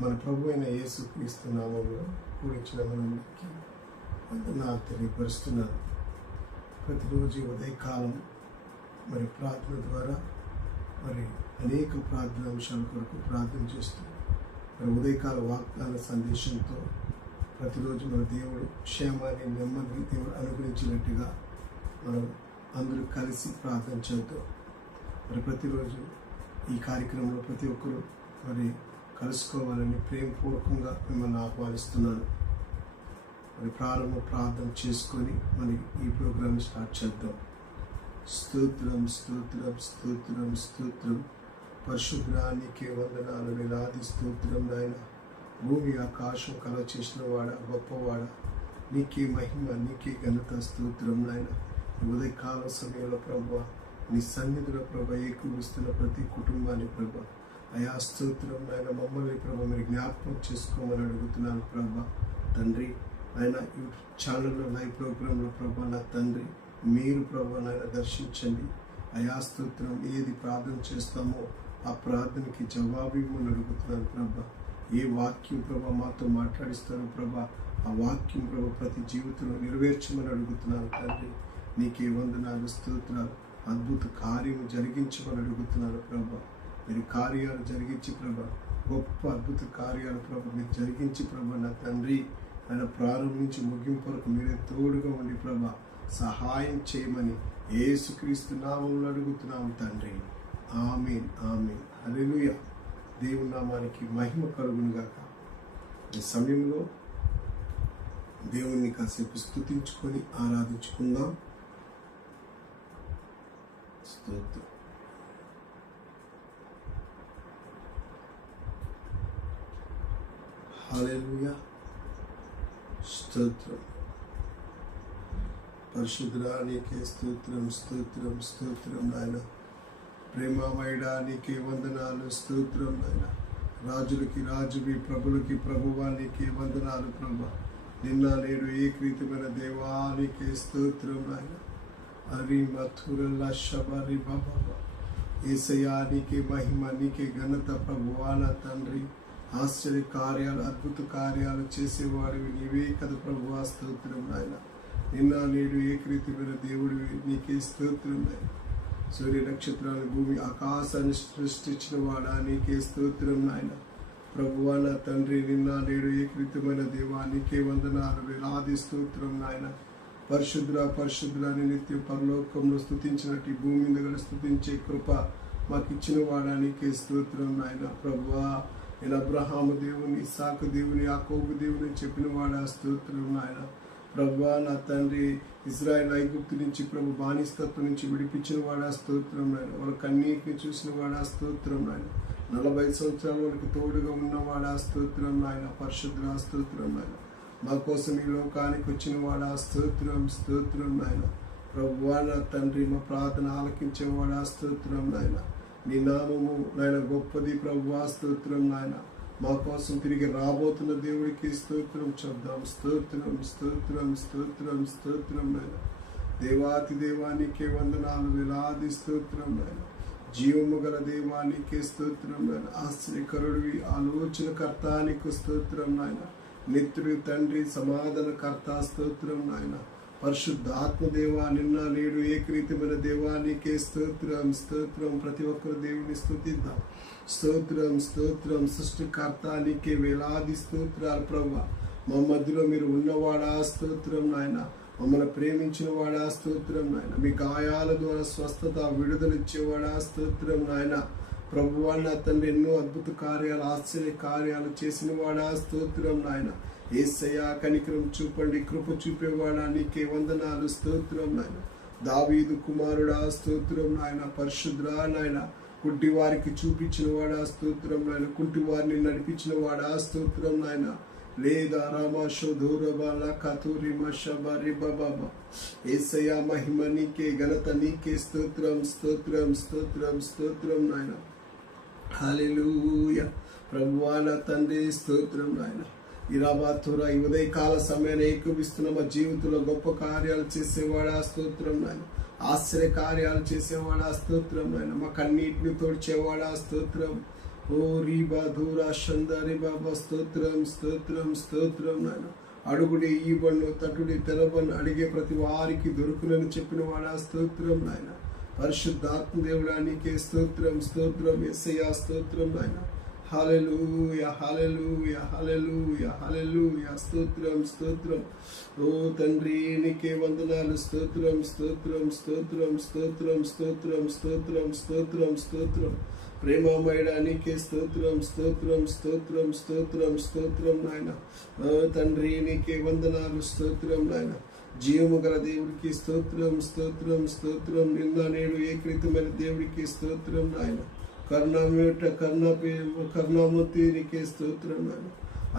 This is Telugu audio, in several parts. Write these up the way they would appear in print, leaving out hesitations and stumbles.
మన ప్రభు అయిన యేసుక్రీస్తు నామంలో కూడించిన మనందరికీ వందనాలు తెలియపరుస్తున్నాను. ప్రతిరోజు ఉదయకాలం మరి ప్రార్థన ద్వారా మరి అనేక ప్రార్థన అంశాల కొరకు ప్రార్థన చేస్తూ మరి ఉదయకాల వాగ్దాన సందేశంతో ప్రతిరోజు మన దేవుడు క్షేమాన్ని నెమ్మది దేవుడు అనుగ్రహించినట్టుగా మనం అందరూ కలిసి ప్రార్థన చేద్దాం. మరి ప్రతిరోజు ఈ కార్యక్రమంలో ప్రతి ఒక్కరూ మరి కలుసుకోవాలని ప్రేమపూర్వకంగా మిమ్మల్ని ఆహ్వానిస్తున్నాను. మరి ప్రారంభ ప్రార్థన చేసుకొని మరి ఈ ప్రోగ్రామ్ స్టార్ట్ చేద్దాం. స్తోత్రం స్తోత్రం స్తోత్రం స్తోత్రం పరిశుద్ధానికి వందనాలు, వేలాది స్తోత్రం నాయన. భూమి ఆకాశం కల చేసిన వాడ, గొప్పవాడ, నీకే మహిమ, నీకే ఘనత, స్తోత్రం నాయన. ఉదయకాల సమయంలో ప్రభు నీ సన్నిధిలో ప్రభు ఏకీవిస్తున్న ప్రతి కుటుంబాన్ని ప్రభు అయా స్తోత్రం నాయన. మమ్మల్ని ప్రభు మీరు జ్ఞాపకం చేసుకోమని అడుగుతున్నాను ప్రభు తండ్రి. ఆయన యూట్యూబ్ ఛానల్లో లైవ్ ప్రోగ్రాంలో ప్రభు నా తండ్రి మీరు ప్రభు నాయన దర్శించండి. అయా స్తోత్రం. ఏది ప్రార్థన చేస్తామో ఆ ప్రార్థనకి జవాబు ఇవ్వమని అడుగుతున్నాను ప్రభు. ఏ వాక్యం ప్రభు మాతో మాట్లాడిస్తారో ప్రభు ఆ వాక్యం ప్రభు ప్రతి జీవితంలో నెరవేర్చమని అడుగుతున్నాను తండ్రి. నీకే వందనాలు, స్తోత్రాలు. అద్భుత కార్యము జరిగించమని అడుగుతున్నాను ప్రభు. మీరు కార్యాలు జరిగించి ప్రభు, గొప్ప అద్భుత కార్యాలు ప్రభు మీరు జరిగించి ప్రభు నా తండ్రి. ఆయన ప్రారంభించి ముగింపు వరకు మీరే తోడుగా ఉండి ప్రభు సహాయం చేయమని యేసుక్రీస్తు నామములో అడుగుతున్నాము తండ్రి. ఆమేన్ ఆమేన్. హల్లెలూయా. దేవుని నామానికి మహిమ కలుగును గాక. ఈ సమయంలో దేవుణ్ణి కాసేపు స్తుతించుకొని ఆరాధించుకుందాం. స్తోత్రం. హల్లెలూయా. స్తోత్రం. పరిశుద్ధుడా నీకే స్తోత్రం స్తోత్రం స్తోత్రం నాయన. ప్రేమమయుడా నీకే వందనాలు, స్తోత్రం నాయన. రాజులకి రాజువి, ప్రభులకి ప్రభువా నీకే వందనాలు ప్రభు. నిన్న నేడు ఏకరీతమైన దేవా నీకే స్తోత్రం నాయన. హరి మథురల్లా శబరి బాబా. యేసయ్యా నీకే మహిమ, నీకే ఘనత ప్రభువా నా తండ్రి. ఆశ్చర్య కార్యాలు, అద్భుత కార్యాలు చేసేవాడివి నీవే కదా ప్రభువా, స్తోత్రం నాయన. నిన్న నేడు ఏకరీతమైన దేవుడివి, నీకే స్తోత్రం నాయన. సూర్య నక్షత్రాలు, భూమి ఆకాశాన్ని సృష్టించిన వాడా నీకే స్తోత్రం నాయన. ప్రభువా నా తండ్రి, నిన్న నేడు ఏకరీతమైన దేవా నీకే వందనాలు, వేలాది స్తోత్రం నాయన. పరిశుద్ధుల పరిశుద్ధులని నిత్యం పరలోకంలో స్తుతించినట్టు ఈ భూమి మీద కూడా స్తుతించే కృప మాకు ఇచ్చిన వాడా నీకే స్తోత్రం నాయన. ప్రభువా నేను అబ్రహాము దేవుని, ఇస్సాకు దేవుని, యాకోబు దేవుని చెప్పిన వాడా స్తోత్రం నాయన. ప్రభువా నా తండ్రి, ఇజ్రాయెల్ ఐగుప్తు నుంచి ప్రభు బానిసత్వం నుంచి విడిపించిన వాడా స్తోత్రం నాయన. వాళ్ళ కన్నీటిని చూసిన వాడా స్తోత్రం నాయన. 40 సంవత్సరాల వాళ్ళకి తోడుగా ఉన్నవాడా స్తోత్రం నాయన. పరిశుద్ధ స్తోత్రం నాయన. మా కోసం ఈ లోకానికి వచ్చిన వాడా స్తోత్రం స్తోత్రం నాయన. ప్రభువా నా తండ్రి, మా ప్రార్థన ఆలకించేవాడా స్తోత్రం నాయన. నీ నామము నాయన గొప్పది ప్రభువా, స్తోత్రం నాయన. మా కోసం తిరిగి రాబోతున్న దేవుడికి స్తోత్రం చెప్దాం. స్తోత్రం స్తోత్రం స్తోత్రం స్తోత్రం నాయన. దేవాతి దేవానికే వందనాలు, వేలాది స్తోత్రం నాయన. జీవము గల దేవానికే స్తోత్రం నాయన. ఆశ్చర్యకరుడివి, ఆలోచనకర్త నీకు స్తోత్రం నాయన. నిత్యుడు తండ్రి, సమాధానకర్త స్తోత్రం నాయన. పరిశుద్ధ ఆత్మదేవా నిన్న నేడు ఏకరీతమైన దేవా నీకే స్తోత్రం స్తోత్రం. ప్రతి ఒక్కరు దేవుని స్తుతిద్దాం. స్తోత్రం స్తోత్రం. సృష్టికర్త నీకే వేలాది స్తోత్రాలు ప్రభు. మా మధ్యలో మీరు ఉన్నవాడా స్తోత్రం నాయన. మమ్మల్ని ప్రేమించిన వాడా స్తోత్రం నాయన. మీ గాయాల ద్వారా స్వస్థత, విడుదల ఇచ్చేవాడా స్తోత్రం నాయన. ప్రభువా నా తండ్రి, ఎన్నో అద్భుత కార్యాలు, ఆశ్చర్య కార్యాలు చేసిన వాడా స్తోత్రం నాయన. యేసయ్యా కనికరం చూపండి, కృప చూపేవాడా నీకే వందనాలు, స్తోత్రం నాయన. దావీదు కుమారుడా స్తోత్రం నాయన. పరిశుద్ధుడా నాయన. కుంటి వారికి చూపించిన వాడా స్తోత్రం నాయన. కుంటి వారిని నడిపించిన వాడా స్తోత్రం నాయన. లేదా రామాషో ధూరబాల కతూరి మషబరి బాబా. యేసయ్యా మహిమ నీకే, ఘనత నీకే, స్తోత్రం స్తోత్రం స్తోత్రం స్తోత్రం నాయన. హల్లెలూయా. ప్రభువా నా తండ్రి స్తోత్రం నాయన. ఈ రాబాతుర ఈ ఉదయకాల సమయాన్ని ఏకీవిస్తున్న మా జీవితంలో గొప్ప కార్యాలు చేసేవాడా స్తోత్రం నాయన. ఆశ్చర్య కార్యాలు చేసేవాడా స్తోత్రం నాయన. మా కన్నీటిని తోడ్చేవాడా స్తోత్రం. ఓ రీబా ధూరా షందారి బాబా స్తోత్రం స్తోత్రం స్తోత్రం నాయన. అడుగుడి ఈబను తటుడి తెరబను అడిగే ప్రతి వారికి దొరుకునని చెప్పిన వాడా స్తోత్రం నాయన. పరిశుద్ధాత్మ దేవుడా నీకే స్తోత్రం స్తోత్రం యేసయ్యా స్తోత్రం నాయన. హల్లెలూయా హల్లెలూయా హల్లెలూయా హల్లెలూయా స్తోత్రం స్తోత్రం. ఓ తండ్రి నీకే వందనాలు స్తోత్రం స్తోత్రం స్తోత్రం స్తోత్రం స్తోత్రం స్తోత్రం స్తోత్రం స్తోత్రం. ప్రేమమయుడా నీకే స్తోత్రం స్తోత్రం స్తోత్రం స్తోత్రం స్తోత్రం నాయన. తండ్రి నీకే వందనాలు స్తోత్రం నాయన. జీవము గల దేవుడికి స్తోత్రం స్తోత్రం స్తోత్రం. నిన్న నేడు ఏకరీతమైన దేవుడికి స్తోత్రం నాయన. కరుణామూర్తి నీకే స్తోత్రం నాయన.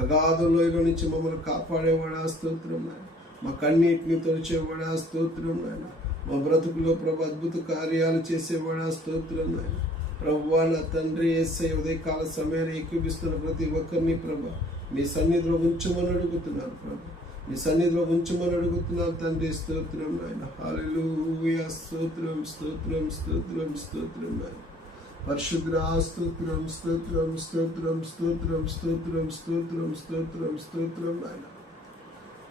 అగాధంలో నుంచి మమ్మల్ని కాపాడేవాడా స్తోత్రం నాయన. మా కన్నీటిని తొలిచేవాడా స్తోత్రం నాయన. మా బ్రతుకులో ప్రభు అద్భుత కార్యాలు చేసేవాడా స్తోత్రం నాయన. ప్రభువా నా తండ్రి యేసయ్య ఉదయకాల సమయాన్ని ఏకీపిస్తున్న ప్రతి ఒక్కరిని ప్రభు మీ సన్నిధిలో ఉంచమని అడుగుతున్నాను ప్రభు. మీ సన్నిధిలో ఉంచమని అడుగుతున్నాను తండ్రి స్తోత్రం నాయన. హల్లెలూయా స్తోత్రం స్తోత్రం స్తోత్రం స్తోత్రం నాయన. పరిశుద్ధ స్తోత్రం స్తోత్రం స్తోత్రం స్తోత్రం స్తోత్రం స్తోత్రం స్తోత్రం స్తోత్రం నాయన.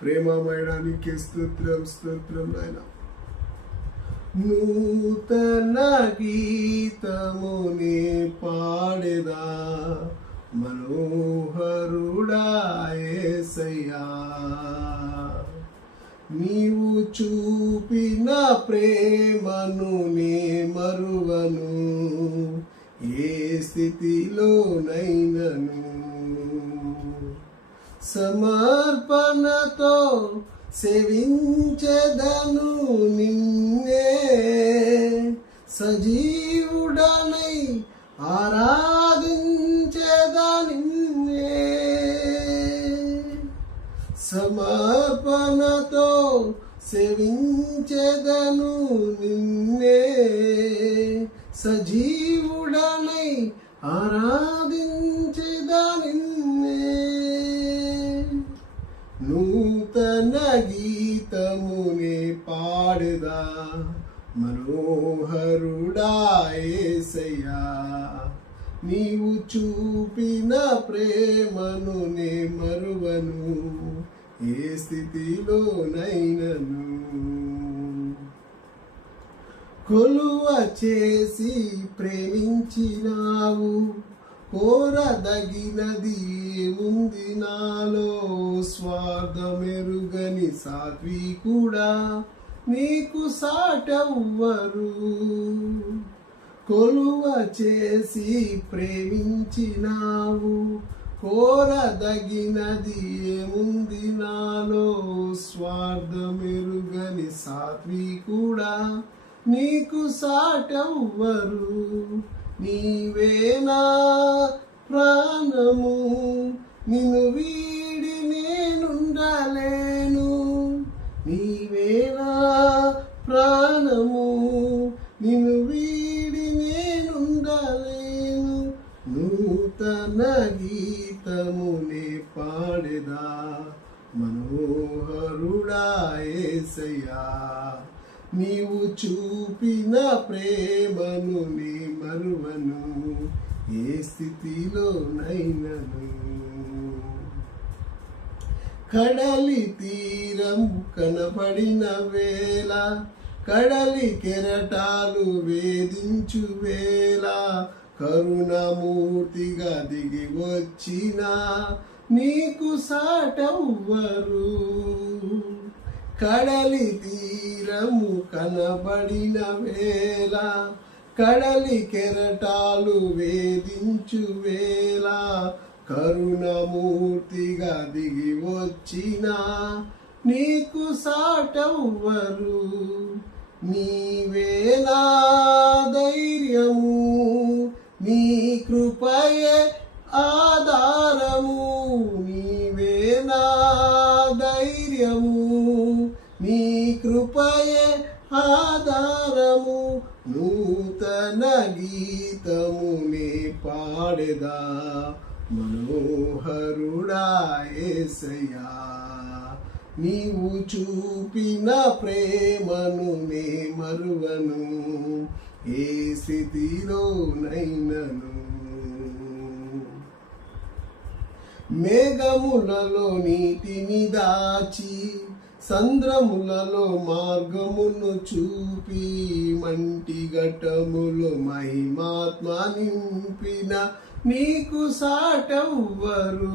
ప్రేమమయడానికి స్తోత్రం స్తోత్రం నాయన. నూతన గీతముని పాడెదా మనోహరుడా యేసయ్యా. నీవు చూపిన ప్రేమను నే మరువను ఏ స్థితిలోనైనను. సమర్పణతో సేవించెదను నిన్నే సజీవుడనై ఆరాధించెదా నిన్నే. సమర్పణతో సేవించెదను నిన్నే సజీవుడనై ఆరాధించెదా నిన్నే. నూతన గీతమునే పాడెదా మనోహరుడా యేసయ్యా. నీవు చూపిన ప్రేమను నే మరువను ఏ స్థితిలోనైనను. కొలువ చేసి ప్రేమించినావు కోరదగినది ఉంది నాలో. స్వార్థమెరుగని సాత్వికుడా నీకు సాటెవ్వరు. కొలువ చేసి ప్రేమించినావు కోరదగినది ఏముంది నాలో. స్వార్థమెరుగని సాత్వికుడా నీకు సాటెవ్వరు. నీవేనా ప్రాణము నిన్ను వీడి నేనుండలేను. నీవేనా ప్రాణము నిన్ను వీడి నేనుండలేను. నూతన గీతమునే పాడెదా మనోహరుడా యేసయ్యా. నీవు చూపిన ప్రేమను నే మరువను ఏ స్థితిలోనైనను. కడలి తీరం కనబడిన వేళ కడలి కెరటాలు వేధించు వేళ కరుణమూర్తిగా దిగి వచ్చిన నీకు సాటెవ్వరు. కడలి తీరము కనబడిన వేళ కడలి కెరటాలు వేధించు వేళ కరుణమూర్తిగా దిగి వచ్చిన నీకు సాటెవ్వరు. నీవేనా ధైర్యము నీ కృపయే ఆధారము. నీవేనా ధైర్యము నీ కృపయే ఆధారము. నూతన గీతమునే పాడెదా మనోహరుడా యేసయ్యా. నీవు చూపిన ప్రేమను నే మరువను ఏ స్థితిలోనైనను. మేఘములలో నీటిని దాచి సంద్రములలో మార్గమును చూపి మంటి ఘటములో మహిమాత్మ నింపిన నీకు సాటెవ్వరు.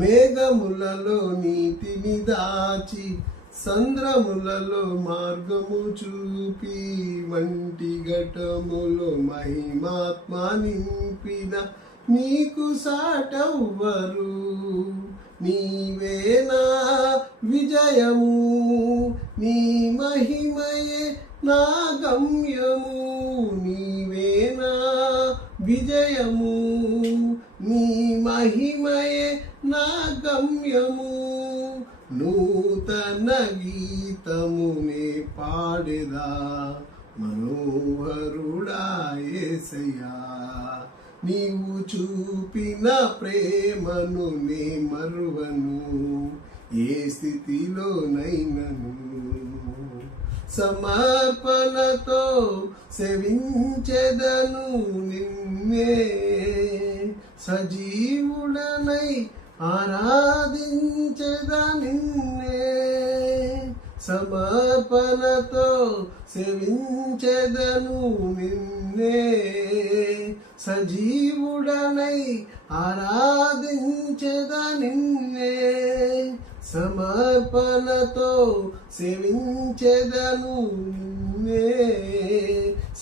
మేఘములలో నీటిని దాచి సంద్రములలో మార్గము చూపి మంటి ఘటములో మహిమాత్మ నింపిన నీకు సాటెవ్వరు. నీవేనా విజయము, నీ మహిమయే నా గమ్యము. నీవేనా విజయము, నీ మహిమయే నా గమ్యము. నూతన గీతమునే పాడెదా మనోహరుడా యేసయ్యా. నీవు చూపిన ప్రేమను నే మరువను ఏ స్థితిలోనైనను. సమర్పణతో సేవించెదను నిన్నే, సజీవుడనై ఆరాధించెదా నిన్నే. సమర్పణతో సేవించెదను నిన్నే, సజీవుడనై ఆరాధించెదా నిన్నే. సమర్పణతో సేవించెదను నిన్నే,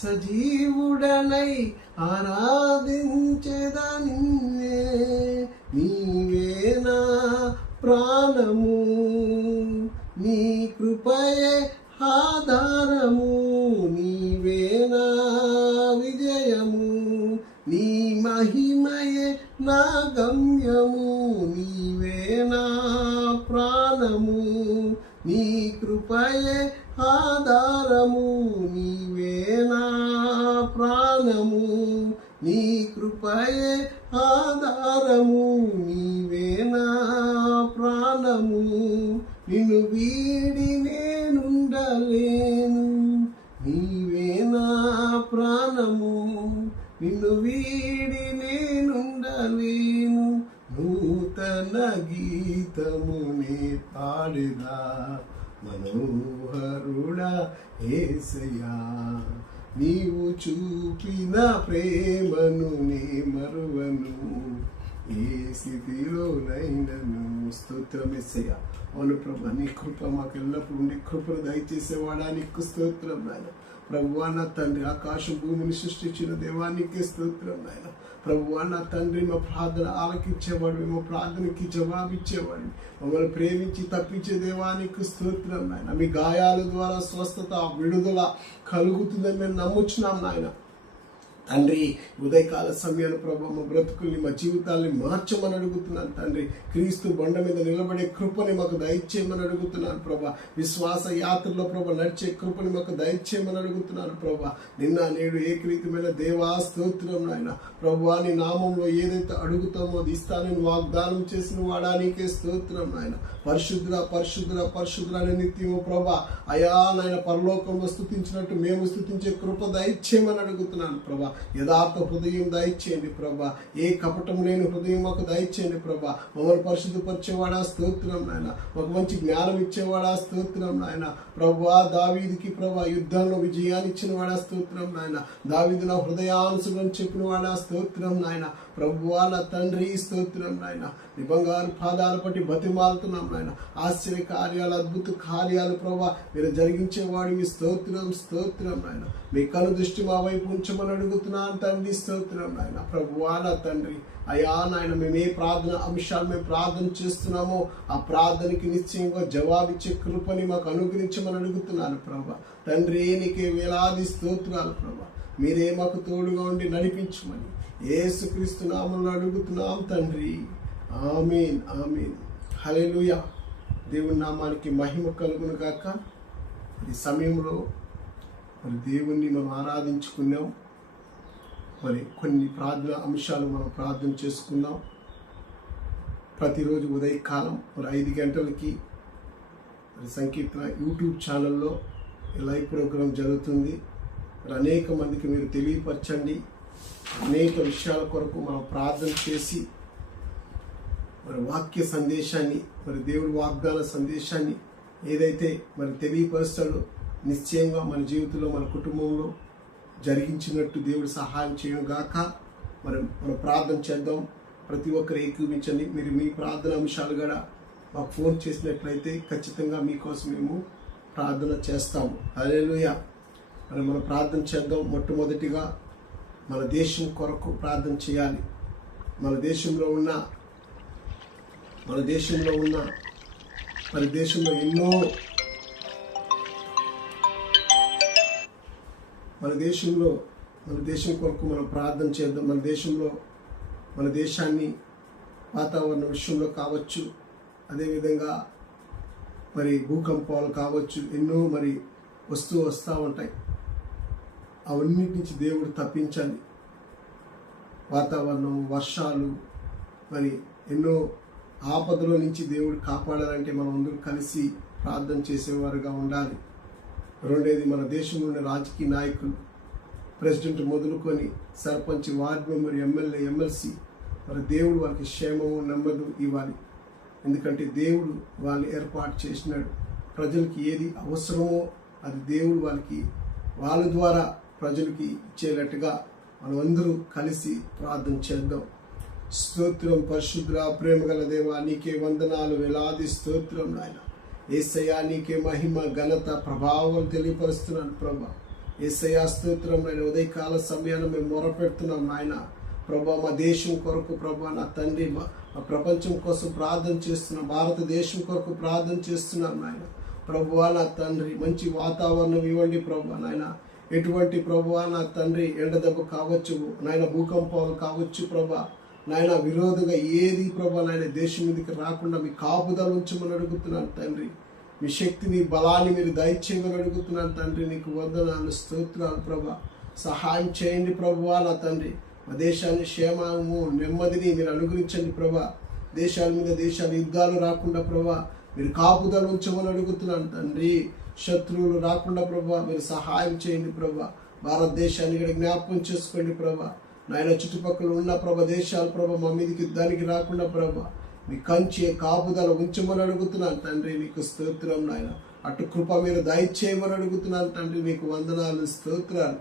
సజీవుడనై ఆరాధించెదా నిన్నే. నీవేనా ప్రాణము, నీ కృపయే ఆధారము. నీవేనా విజయము, నీ మహిమయే నా గమ్యము. నీవేనా ప్రాణము, నీ కృపయే ఆధారము. నీవేనా ప్రాణము, నీ కృపయే ఆధారము. నీవేనా ప్రాణము, నిన్ను వీడి నేనుండలేను. నీవేనా ప్రాణము, నిన్ను వీడి నేనుండలేను. నూతన గీతమునే పాడెదా మనోహరుడా యేసయ్యా. నీవు చూపిన ప్రేమను నే మరువను ఏ స్థితిలోనైనను. స్తోత్రం యేసయ్యా. అవును ప్రభా, నీ కృప మాకు ఎల్లప్పుడు ఉండి కృపను దయచేసేవాడా నీకు స్తోత్రం నాయన. ప్రభువా నా తండ్రి, ఆకాశం భూమిని సృష్టించిన దేవానికి స్తోత్రం నాయన. ప్రభువా నా తండ్రి, మా ప్రార్థన ఆలకించేవాడు, మా ప్రార్థనకి జవాబిచ్చేవాడు, మమ్మల్ని ప్రేమించి తప్పించే దేవానికి స్తోత్రం నాయన. మీ గాయాల ద్వారా స్వస్థత విడుదల కలుగుతుందని మేము నమ్ముచున్నాం నాయన. తండ్రి, ఉదయకాల సమయంలో ప్రభా మా బ్రతుకుల్ని, మా జీవితాల్ని మార్చమని అడుగుతున్నాను తండ్రి. క్రీస్తు బండ మీద నిలబడే కృపని మాకు దయచేయమని అడుగుతున్నాను ప్రభా. విశ్వాస యాత్రలో ప్రభా నడిచే కృపని మాకు దయచేయమని అడుగుతున్నాను ప్రభా. నిన్న నేడు ఏకరీతమైన దేవా స్తోత్రం నాయన. ప్రభువా, నీ నామంలో ఏదైతే అడుగుతామో అది ఇస్తానని వాగ్దానం చేసిన వాడా నీకే స్తోత్రం నాయన. పరిశుద్ధుల పరిశుద్ధుల పరిశుద్ధుల అనే నిత్యము ప్రభా. అయా నాయన, పరలోకంలో స్తుతించినట్టు మేము స్తుతించే కృప దయచేయమని అడుగుతున్నాను ప్రభా. యథార్థ హృదయం దయచేయండి ప్రభా. ఏ కపటం లేని హృదయం మాకు దయచేయండి ప్రభా. మమ్మల్ని పరిశుద్ధపరిచేవాడా స్తోత్రం నాయన. ఒక మంచి జ్ఞానం ఇచ్చేవాడా స్తోత్రం నాయన. ప్రభా, దావీదుకి ప్రభా యుద్ధంలో విజయాన్ని ఇచ్చిన వాడా స్తోత్రం నాయన. దావీదు నా హృదయానుసరణ చెప్పిన వాడా స్తోత్రం నాయన. ప్రభువా నా తండ్రి స్తోత్రం నాయన. నీ బంగారు పాదాలు పట్టి బతిమాలుతున్నాం నాయన. ఆశ్చర్య కార్యాలు, అద్భుత కార్యాలు ప్రభా మీరు జరిగించేవాడు మీ స్తోత్రం స్తోత్రం నాయన. మీ కను దృష్టి మా వైపు ఉంచమని అడుగుతున్నాను తండ్రి. స్తోత్రం నాయన. ప్రభువా నా తండ్రి, అయా నాయన, మేము ఏ ప్రార్థన అంశాలు మేము ప్రార్థన చేస్తున్నామో ఆ ప్రార్థనకి నిశ్చయంగా జవాబిచ్చే కృపని మాకు అనుగ్రహించమని అడుగుతున్నాను ప్రభా. తండ్రి, నీకే వేలాది స్తోత్రాలు ప్రభా. మీరే మాకు తోడుగా ఉండి నడిపించమని యేసుక్రీస్తు నామములో అడుగుతున్నాం తండ్రి. ఆమేన్ ఆమేన్. హల్లెలూయా. దేవుని నామానికి మహిమ కలుగును గాక. ఈ సమయంలో మరి దేవుణ్ణి మనం ఆరాధించుకున్నాం. మరి కొన్ని ప్రార్థన అంశాలు మనం ప్రార్థన చేసుకుందాం. ప్రతిరోజు ఉదయకాలం మరి 5 గంటలకి మరి సంకీర్తన యూట్యూబ్ ఛానల్లో లైవ్ ప్రోగ్రాం జరుగుతుంది. మరి అనేక మందికి మీరు తెలియపరచండి. అనేక విషయాల కొరకు మనం ప్రార్థన చేసి మరి వాక్య సందేశాన్ని, మరి దేవుడి వాగ్దాన సందేశాన్ని ఏదైతే మరి తెలియపరుస్తాడో నిశ్చయంగా మన జీవితంలో, మన కుటుంబంలో జరిగించినట్టు దేవుడు సహాయం చేయను గాక. మనం ప్రార్థన చేద్దాం. ప్రతి ఒక్కరు ఏకీవించండి. మీరు మీ ప్రార్థన అంశాలు కూడా మాకు ఫోన్ చేసినట్లయితే ఖచ్చితంగా మీకోసం మేము ప్రార్థన చేస్తాము. హల్లెలూయా. మనం ప్రార్థన చేద్దాం. మొట్టమొదటిగా మన దేశం కొరకు ప్రార్థన చేయాలి. మన దేశంలో ఉన్న మరి దేశంలో ఎన్నో మన దేశం కొరకు మనం ప్రార్థన చేద్దాం. మన దేశాన్ని వాతావరణ విషయంలో కావచ్చు, అదేవిధంగా మరి భూకంపాలు కావచ్చు, ఎన్నో మరి వస్తూ ఉంటాయి. అవన్నిటి నుంచి దేవుడు తప్పించాలి. వాతావరణం, వర్షాలు, మరి ఎన్నో ఆపదల నుంచి దేవుడు కాపాడాలంటే మనం అందరూ కలిసి ప్రార్థన చేసేవారుగా ఉండాలి. రెండేది, మన దేశంలోని రాజకీయ నాయకులు, ప్రెసిడెంట్ మొదలుకొని sarpanch, ward member, MLA, MLC, మరి దేవుడు వాళ్ళకి క్షేమము, నెమ్మది ఇవ్వాలి. ఎందుకంటే దేవుడు వాళ్ళని ఏర్పాటు చేసినాడు. ప్రజలకి ఏది అవసరమో అది దేవుడు వాళ్ళ ద్వారా ప్రజలకి ఇచ్చేటట్టుగా మనమందరూ కలిసి ప్రార్థన చేద్దాం. స్తోత్రం. పరిశుద్ధ ప్రేమగల దేవా, నీకే వందనాలు, వేలాది స్తోత్రం నాయన. యేసయ్యా, నీకే మహిమ, ఘనత, ప్రభావం తెలియపరుస్తున్నాను ప్రభా. యేసయ్యా స్తోత్రం నాయన. ఉదయకాల సమయాన్ని మేము మొరపెడుతున్నాం నాయన ప్రభా. మా దేశం కొరకు ప్రభా, నా తండ్రి, మా ప్రపంచం కోసం ప్రార్థన చేస్తున్నాం. భారతదేశం కొరకు ప్రార్థన చేస్తున్నాం నాయన ప్రభువా. నా తండ్రి, మంచి వాతావరణం ఇవ్వండి ప్రభా నాయన. ఎటువంటి ప్రభువా నా తండ్రి, ఎండదెబ్బ కావచ్చు నాయన, భూకంపాలు కావచ్చు ప్రభా నాయన, విరోధంగా ఏది ప్రభా నాయన దేశం మీదకి రాకుండా మీ కాపుదల ఉంచమని అడుగుతున్నాను తండ్రి. మీ శక్తిని, బలాన్ని మీరు దయచేయమని అడుగుతున్నాను తండ్రి. నీకు వందనాలు, స్తోత్రాలు ప్రభా. సహాయం చేయండి ప్రభువా నా తండ్రి. మా దేశాన్ని క్షేమము, నెమ్మదిని మీరు అనుగ్రహించండి ప్రభా. దేశాల మీద యుద్ధాలు రాకుండా ప్రభా మీరు కాపుదల ఉంచమని అడుగుతున్నాను తండ్రి. శత్రువులు రాకుండా ప్రభా మీరు సహాయం చేయండి ప్రభా. భారతదేశాన్ని కూడా జ్ఞాపకం చేసుకోండి ప్రభా నాయన. చుట్టుపక్కల ఉన్న దేశాలు ప్రభా మా మీదకి యుద్ధానికి రాకుండా ప్రభా మీ కంచి కాపుదల ఉంచమని అడుగుతున్నాను తండ్రి. నీకు స్తోత్రం నాయన. అటు కృప మీరు దయచేయమని అడుగుతున్నాను తండ్రి. నీకు వందనాలు, స్తోత్రాలు.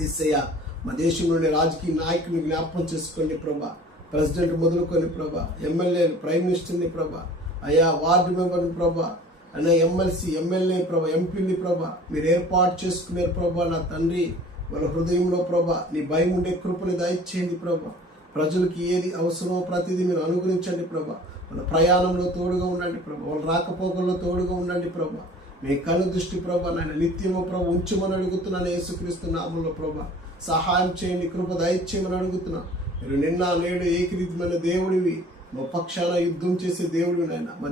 యేసయ్యా, మా దేశంలోని రాజకీయ నాయకుని జ్ఞాపకం చేసుకోండి ప్రభా. ప్రెసిడెంట్ మొదలుకొని ప్రభా, ఎమ్మెల్యేలు, ప్రైమ్ మినిస్టర్ని ప్రభా, అయ్యా వార్డు మెంబర్ని ప్రభా, అన్న ఎమ్మెల్సీ, ఎమ్మెల్యే ప్రభా, ఎంపీని ప్రభా మీరు ఏర్పాటు చేసుకున్నారు ప్రభా నా తండ్రి. వాళ్ళ హృదయంలో ప్రభా నీ భయం ఉండే కృపని దయచేయండి ప్రభా. ప్రజలకి ఏది అవసరమో ప్రతిదీ మీరు అనుగ్రహించండి ప్రభా. వాళ్ళ ప్రయాణంలో తోడుగా ఉండండి ప్రభా. వాళ్ళ రాకపోకల్లో తోడుగా ఉండండి ప్రభా. మీ కను దృష్టి ప్రభా నాయన నిత్యము ప్రభా ఉంచమని అడుగుతున్నాను యేసుక్రీస్తు నామములో ప్రభా. సహాయం చేయండి, కృప దయచేయమని అడుగుతున్నాను. మీరు నిన్న నేడు ఏకరీతమైన దేవుడివి, మా పక్షాన యుద్ధం చేసే దేవుడివి నాయన. మా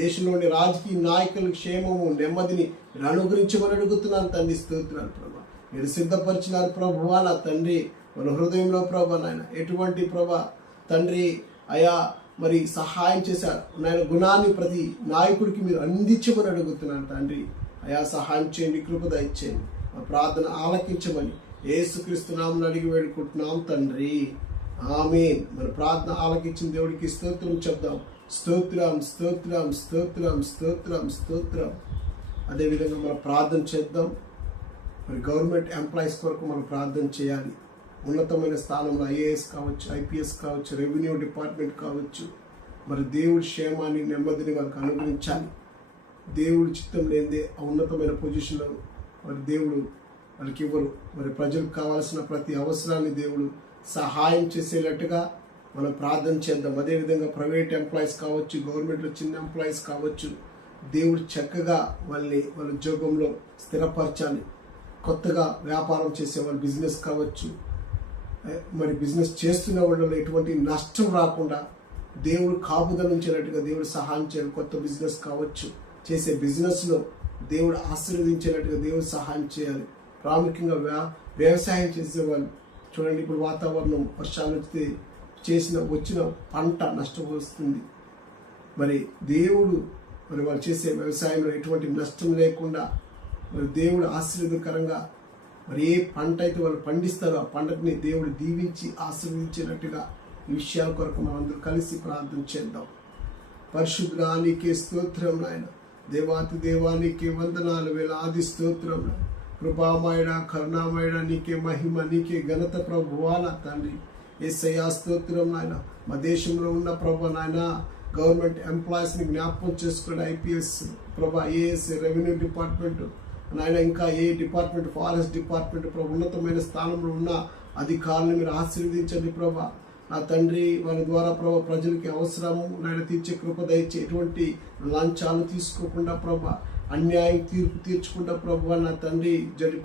దేశంలోని రాజకీయ నాయకుల క్షేమము, నెమ్మదిని మీరు అనుగ్రహించమని అడుగుతున్నాను తండ్రి. స్తోత్రాలు ప్రభా. మీరు సిద్ధపరిచినారు ప్రభువా నా తండ్రి. మన హృదయంలో ప్రభా నాయన ఎటువంటి ప్రభా తండ్రి అయా మరి సహాయం చేశారు నాయన. గుణాన్ని ప్రతి నాయకుడికి మీరు అందించమని అడుగుతున్నాను తండ్రి. అయా సహాయం చేయండి, కృప దయచేయండి. మా ప్రార్థన ఆలకించమని యేసుక్రీస్తు నామమున అడిగి వేడుకుంటున్నాం తండ్రి. ఆమేన్. మన ప్రార్థన ఆలకించిన దేవుడికి స్తోత్రం చెప్దాం. స్తోత్రం, స్తోత్రం, స్తోత్రం, స్తోత్రం, స్తోత్రం. అదేవిధంగా మనం ప్రార్థన చేద్దాం. మరి గవర్నమెంట్ ఎంప్లాయీస్ కొరకు మనం ప్రార్థన చేయాలి. ఉన్నతమైన స్థానంలో ఐఏఎస్ కావచ్చు, ఐపీఎస్ కావచ్చు, రెవెన్యూ డిపార్ట్మెంట్ కావచ్చు. మరి దేవుడి క్షేమాన్ని, నెమ్మదిని వాళ్ళకి అనుగ్రహించాలి. దేవుడి చిత్తం లేనిదే ఆ ఉన్నతమైన పొజిషన్లో మరి దేవుడు వాళ్ళకి ఇవ్వరు. మరి ప్రజలకు కావాల్సిన ప్రతి అవసరాన్ని దేవుడు సహాయం చేసేటట్టుగా మనం ప్రార్థన చేద్దాం. అదేవిధంగా ప్రైవేట్ ఎంప్లాయీస్ కావచ్చు, గవర్నమెంట్లో చిన్న ఎంప్లాయీస్ కావచ్చు, దేవుడు చక్కగా వాళ్ళ ఉద్యోగంలో స్థిరపరచాలి. కొత్తగా వ్యాపారం చేసే వాళ్ళు, బిజినెస్ కావచ్చు, మరి బిజినెస్ చేస్తున్న వాళ్ళలో ఎటువంటి నష్టం రాకుండా దేవుడు కాపుదల ఉంచేటట్టుగా దేవుడు సహాయం చేయాలి. కొత్త బిజినెస్ కావచ్చు, చేసే బిజినెస్లో దేవుడు ఆశీర్వదించేటట్టుగా దేవుడు సహాయం చేయాలి. ప్రాముఖ్యంగా వ్యవసాయం చేసేవాళ్ళు చూడండి. ఇప్పుడు వాతావరణం వర్షాలు వచ్చిన పంట నష్టపోతుంది. మరి దేవుడు మరి వాళ్ళు చేసే వ్యవసాయంలో ఎటువంటి నష్టం లేకుండా మరి దేవుడు ఆశీర్వాదకరంగా మరి ఏ పంట అయితే వాళ్ళు పండిస్తారో ఆ పంటని దేవుడు దీవించి ఆశీర్వదించేటట్టుగా ఈ విషయాల కొరకు మనం అందరూ కలిసి ప్రార్థన చేద్దాం. పరిశుద్ధుడా నీకే స్తోత్రం నాయన. దేవాతి దేవా నీకే వందనాలు, వేలాది స్తోత్రం నాయన. కృపామయుడ, కరుణామయుడ, నీకే మహిమ, నీకే ఘనత ప్రభువా నా తండ్రి. యేసయ్యా స్తోత్రం నాయన. మా దేశంలో ఉన్న ప్రభు నాయన గవర్నమెంట్ ఎంప్లాయీస్ని జ్ఞాపకం చేసుకోండి. ఐపీఎస్ ప్రభా, ఏఎస్, రెవెన్యూ డిపార్ట్మెంట్ నాయన, ఇంకా ఏ డిపార్ట్మెంట్, ఫారెస్ట్ డిపార్ట్మెంట్ ప్రభు, ఉన్నతమైన స్థానంలో ఉన్న అధికారులను మీరు ఆశీర్వదించండి ప్రభా నా తండ్రి. వారి ద్వారా ప్రభా ప్రజలకి అవసరము నాయన తీర్చే కృప దయచే, ఎటువంటి లంచాలు తీసుకోకుండా ప్రభా, అన్యాయం తీర్పు తీర్చకుండా ప్రభు నా తండ్రి,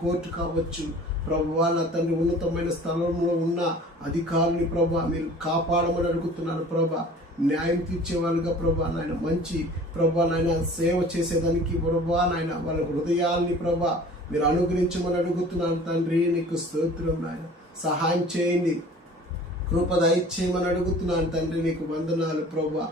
కోర్టు కావచ్చు ప్రభువా నా తండ్రి, ఉన్నతమైన స్థలంలో ఉన్న అధికారులని ప్రభా మీరు కాపాడమని అడుగుతున్నాను ప్రభా. న్యాయం తీర్చేవాళ్ళుగా ప్రభా నాయన, మంచి ప్రభా నాయన సేవ చేసేదానికి ప్రభా నాయన వాళ్ళ హృదయాల్ని ప్రభా మీరు అనుగ్రహించమని అడుగుతున్నాను తండ్రి. నీకు స్తోత్రం నాయన. సహాయం చేయండి, కృప దయచేయమని అడుగుతున్నాను తండ్రి. నీకు వందనాలు ప్రభా.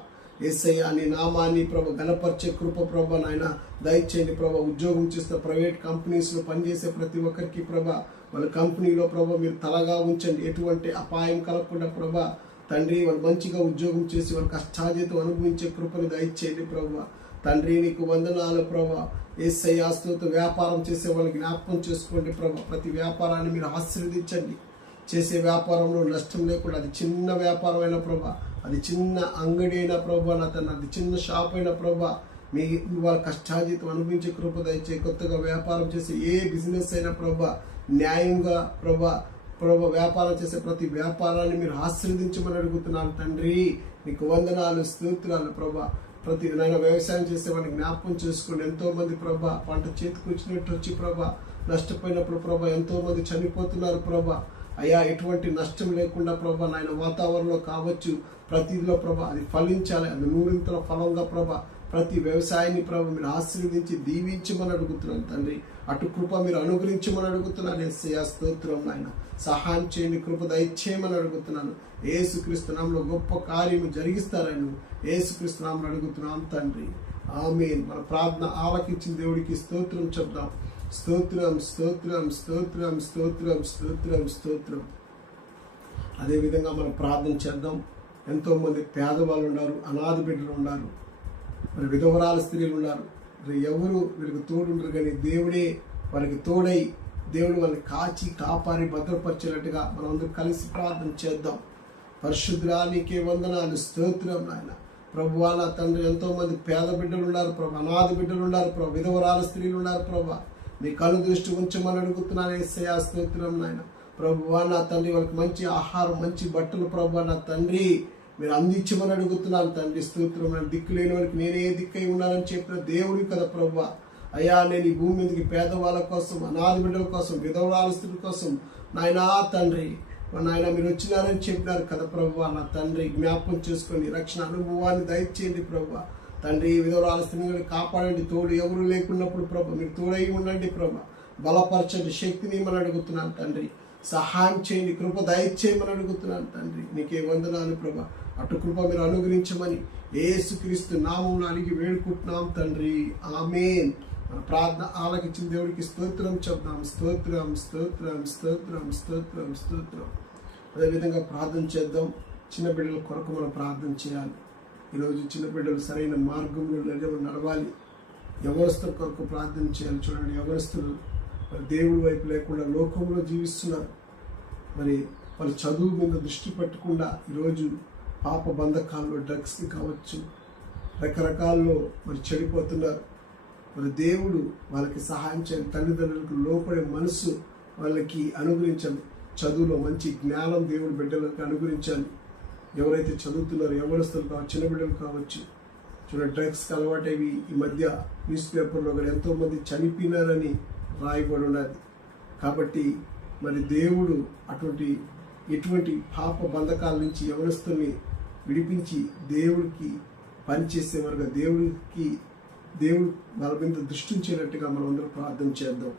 యేసయ్యా నీ నామాన్ని ప్రభ గణపరిచే కృప ప్రభ నాయన దయచేయండి ప్రభా. ఉద్యోగం చేస్తున్న ప్రైవేట్ కంపెనీస్లో పనిచేసే ప్రతి ఒక్కరికి ప్రభా వాళ్ళ కంపెనీలో ప్రభా మీరు తలగా ఉంచండి. ఎటువంటి అపాయం కలగకుండా ప్రభా తండ్రి, వాళ్ళు మంచిగా ఉద్యోగం చేసి వాళ్ళ కష్టాజీతం అనుభవించే కృపను దయచేయండి ప్రభా తండ్రి. నీకు వందనాలు ప్రభా. యేసయ్యా స్తోత్రం. వ్యాపారం చేసే వాళ్ళకి జ్ఞాపకం చేసుకోండి ప్రభా. ప్రతి వ్యాపారాన్ని మీరు ఆశీర్వదించండి. చేసే వ్యాపారంలో నష్టం లేకుండా, అది చిన్న వ్యాపారం అయినా ప్రభా, అది చిన్న అంగడి అయినా ప్రభా నా తన, అది చిన్న షాప్ అయినా ప్రభా మీ వాళ్ళ కష్టాజీతం అనుభవించే కృప దయచే. కొత్తగా వ్యాపారం చేసే ఏ బిజినెస్ అయినా ప్రభా న్యాయంగా ప్రభా వ్యాపారం చేసే ప్రతి వ్యాపారాన్ని మీరు ఆశీర్వదించమని అడుగుతున్నాను తండ్రి. నీకు వందనాలు, స్తోత్రాలు ప్రభా. ప్రతి నాయన వ్యవసాయం చేసే వాళ్ళని జ్ఞాపకం చేసుకోండి. ఎంతో మంది ప్రభా పంట చేతికి వచ్చినట్టు వచ్చి ప్రభా నష్టపోయినప్పుడు ప్రభా ఎంతో మంది చనిపోతున్నారు ప్రభా. అయ్యా ఎటువంటి నష్టం లేకుండా ప్రభా నాయన వాతావరణంలో కావచ్చు ప్రతిలో ప్రభా అది ఫలించాలి, అది నూరింతల ఫలంగా ప్రభా ప్రతి వ్యవసాయాన్ని ప్రభు మీరు ఆశీర్వదించి దీవించమని అడుగుతున్నాను తండ్రి. అటు కృప మీరు అనుగ్రహించమని అడుగుతున్నాను. యేసయ్యా స్తోత్రం నాయన. సహాయం చేయండి, కృప దయచేయమని అడుగుతున్నాను. యేసుక్రీస్తు నామములో గొప్ప కార్యము జరిగిస్తారని యేసుక్రీస్తు నామములో అడుగుతున్నాం తండ్రి. ఆమేన్. మన ప్రార్థన ఆలకించిన దేవుడికి స్తోత్రం చెప్దాం. స్తోత్రం స్తోత్రం స్తోత్రం స్తోత్రం స్తోత్రం స్తోత్రం. అదేవిధంగా మనం ప్రార్థన చేద్దాం. ఎంతోమంది పేదవాళ్ళు ఉన్నారు, అనాథ బిడ్డలు ఉన్నారు, మరి విధవరాల స్త్రీలు ఉన్నారు. మరి ఎవరు వీళ్ళకి తోడుంటారు కానీ దేవుడే వారికి తోడై దేవుడు వాళ్ళని కాచి కాపాడి భద్రపరిచేటట్టుగా మనం అందరూ కలిసి ప్రార్థన చేద్దాం. పరిశుద్ధుడా నీకే వందనాలు, స్తోత్రం నాయన. ప్రభువా నా తండ్రి, ఎంతో మంది పేద బిడ్డలు ఉన్నారు ప్రభు, అనాథ బిడ్డలు ఉన్నారు ప్రభు, విధవరాల స్త్రీలు ఉన్నారు ప్రభా. మీ కను దృష్టి ఉంచమని అడుగుతున్నాను. యేసయ్యా స్తోత్రం నాయన. ప్రభువా నా తండ్రి, వాళ్ళకి మంచి ఆహారం, మంచి బట్టలు ప్రభువా నా తండ్రి మీరు అందించమని అడుగుతున్నాను తండ్రి. స్తోత్రం. దిక్కు లేని వాళ్ళకి నేనే దిక్కై ఉన్నానని చెప్పిన దేవుడి కదా ప్రభువా. అయ్యా నేను ఈ భూమి మీదకి పేదవాళ్ళ కోసం, అనాథ బిడ్డల కోసం, విధవరాల స్త్రీల కోసం నాయనా తండ్రి నాయన మీరు వచ్చినారని చెప్పినారు కదా ప్రభువా నా తండ్రి. జ్ఞాపకం చేసుకొని రక్షణ అనుభవాన్ని దయచేయండి ప్రభువా తండ్రి. విధవరాల స్త్రీని కాపాడండి. తోడు ఎవరు లేకున్నప్పుడు ప్రభు మీరు తోడై ఉండండి ప్రభు. బలపరచండి, శక్తిని మనం అడుగుతున్నాను తండ్రి. సహాయం చేయండి, కృప దయచేయమని అడుగుతున్నాను తండ్రి. నీకే వందనాలు ప్రభా. అటు కృప మీరు అనుగ్రహించమని యేసుక్రీస్తు నామములో అడిగి వేడుకుంటున్నాం తండ్రి. ఆమేన్. మన ప్రార్థన ఆలకించిన దేవుడికి స్తోత్రం చెప్దాం. స్తోత్రం స్తోత్రం స్తోత్రం స్తోత్రం స్తోత్రం. అదేవిధంగా ప్రార్థన చేద్దాం. చిన్న బిడ్డల కొరకు మనం ప్రార్థన చేయాలి. ఈరోజు చిన్న బిడ్డలు సరైన మార్గంలో నడవాలి. యవనస్తుల కొరకు ప్రార్థన చేయాలి. చూడండి, యవనస్తులు మరి దేవుడి వైపు లేకుండా లోకంలో జీవిస్తున్నారు. మరి వాళ్ళ చదువు మీద దృష్టి పెట్టకుండా ఈరోజు పాప బంధకాల్లో, డ్రగ్స్కి కావచ్చు, రకరకాల్లో మరి చెడిపోతున్నారు. మరి దేవుడు వాళ్ళకి సహాయం చేయాలి. తల్లిదండ్రులకు లోపడే మనసు వాళ్ళకి అనుగ్రహించాలి. చదువులో మంచి జ్ఞానం దేవుడు బిడ్డలకు అనుగ్రహించాలి. ఎవరైతే చదువుతున్నారో యవనస్తులు కావచ్చు, చిన్న బిడ్డలు కావచ్చు, చూడండి డ్రగ్స్కి అలవాటవి ఈ మధ్య న్యూస్ పేపర్లో కూడా ఎంతోమంది చనిపోయినారని రాయబడి ఉన్నది. కాబట్టి మరి దేవుడు ఎటువంటి పాప బంధకాల నుంచి యవనస్తుల్ని విడిపించి దేవుడికి పనిచేసేవారుగా దేవుడు వాళ్ళ మీద దృష్టి ఉంచేటట్టుగా మనందరూ ప్రార్థన చేద్దాం.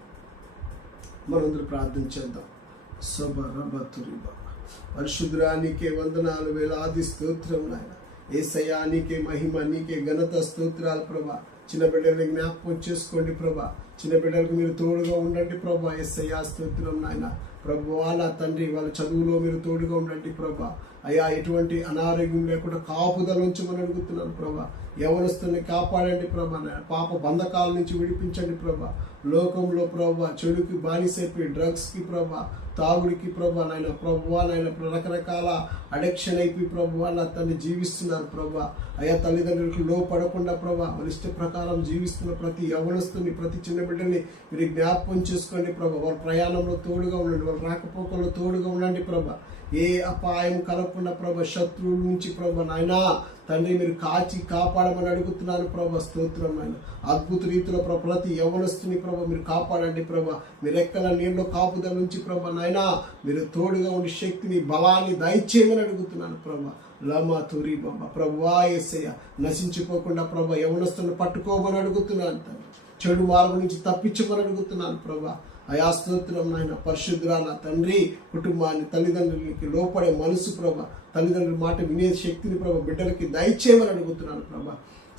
పరిశుద్ధుడా నీకే వందనాలు, వేలాది స్తోత్రం నాయన. యేసయ్యా నీకే మహిమ, నీకే ఘనత, స్తోత్రాలు ప్రభా. చిన్న బిడ్డల్ని జ్ఞాపకం చేసుకోండి ప్రభా. చిన్న బిడ్డలకు మీరు తోడుగా ఉండండి ప్రభా. యేసయ్యా స్తోత్రం నాయన. ప్రభువా నా తండ్రి వాళ్ళ చదువులో మీరు తోడుగా ఉండండి ప్రభా. అయ్యా ఎటువంటి అనారోగ్యం లేకుండా కాపుదల ఉంచమని అడుగుతున్నాను ప్రభా. యవనస్తుల్ని కాపాడండి ప్రభా. పాప బంధకాల నుంచి విడిపించండి ప్రభా. లోకంలో ప్రభా చెడుకి బానిసైపోయి డ్రగ్స్కి ప్రభా, తాగుడికి ప్రభా నాయన ప్రభువా నాయన రకరకాల అడిక్షన్ అయిపోయి ప్రభువా నా తండ్రి జీవిస్తున్నారు ప్రభా. అయ్యా తల్లిదండ్రులకు లోపడకుండా ప్రభా వాళ్ళ ఇష్ట ప్రకారం జీవిస్తున్న ప్రతి యవనస్తుని, ప్రతి చిన్న బిడ్డని మీరు జ్ఞాపకం చేసుకోండి ప్రభా. వాళ్ళ ప్రయాణంలో తోడుగా ఉండండి, వాళ్ళ రాకపోకల్లో తోడుగా ఉండండి ప్రభా. ఏ అపాయం కలగకుండా ప్రభా, శత్రువుల నుంచి ప్రభా నాయనా తండ్రి మీరు కాచి కాపాడమని అడుగుతున్నాను ప్రభా. స్తోత్రం నాయన. అద్భుత రీతిలో ప్రభా ప్రతి యవనస్తుని ప్రభా మీరు కాపాడండి ప్రభా. మీరు ఎక్కల నీళ్ళలో కాపుదల నుంచి ప్రభా నాయనా మీరు తోడుగా ఉండి శక్తిని, బలాన్ని దయచేయమని అడుగుతున్నాను ప్రభా. లమా తూరి బాబా ప్రభువా యేసయ్య నశించిపోకుండా ప్రభా యవనస్తులను పట్టుకోమని అడుగుతున్నాను తండ్రి. చెడు మార్గం నుంచి తప్పించమని అడుగుతున్నాను ప్రభా. అయా స్తోత్రం నాయన. పరిశుద్ధుడా నా తండ్రి కుటుంబాన్ని, తల్లిదండ్రులకి లోపడే మనసు ప్రభా, తల్లిదండ్రుల మాట వినే శక్తిని ప్రభా బిడ్డలకి దయచేయమని అడుగుతున్నాను ప్రభా.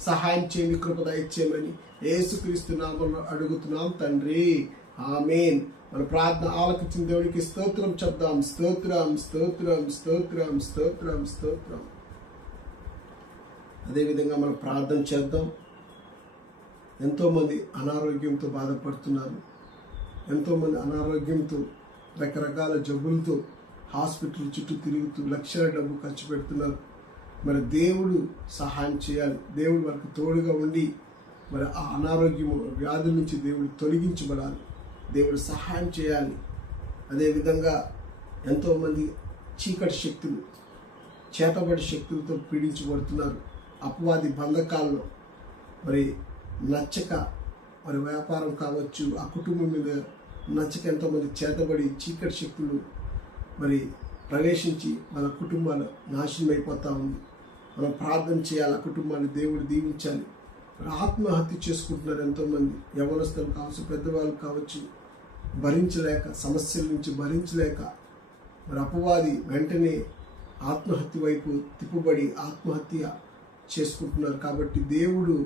సహాయం చేయని కృప దయచేయమని యేసుక్రీస్తు నామములో అడుగుతున్నాం తండ్రి. ఆమేన్. మన ప్రార్థన ఆలకించిన దేవుడికి స్తోత్రం చెప్దాం. స్తోత్రం స్తోత్రం స్తోత్రం స్తోత్రం స్తోత్రం. అదేవిధంగా మనం ప్రార్థన చేద్దాం. ఎంతోమంది అనారోగ్యంతో బాధపడుతున్నారు. ఎంతోమంది అనారోగ్యంతో రకరకాల జబ్బులతో హాస్పిటల్ చుట్టూ తిరుగుతూ లక్షల డబ్బు ఖర్చు పెడుతున్నారు. మరి దేవుడు సహాయం చేయాలి. దేవుడు వారికి తోడుగా ఉండి మరి ఆ అనారోగ్యము, వ్యాధుల నుంచి దేవుడు తొలగించబడాలి. దేవుడు సహాయం చేయాలి. అదేవిధంగా ఎంతోమంది చీకటి శక్తులు, చేతబడి శక్తులతో పీడించబడుతున్నారు. అపవాది బంధకాల్లో మరి నచ్చక మరి వ్యాపారం కావచ్చు, ఆ కుటుంబం మీద నచ్చక ఎంతోమంది చేతబడి చీకటి శక్తులు మరి ప్రవేశించి మన కుటుంబాలు నాశనం అయిపోతూ ఉంది. మనం ప్రార్థన చేయాలి, ఆ కుటుంబాన్ని దేవుడు దీవించాలి. ఆత్మహత్య చేసుకుంటున్నారు ఎంతోమంది. యవనస్తులు కావచ్చు, పెద్దవాళ్ళు కావచ్చు, భరించలేక, సమస్యల నుంచి భరించలేక మరి అపవాది వెంటనే ఆత్మహత్య వైపు తిప్పుబడి ఆత్మహత్య చేసుకుంటున్నారు. కాబట్టి దేవుడు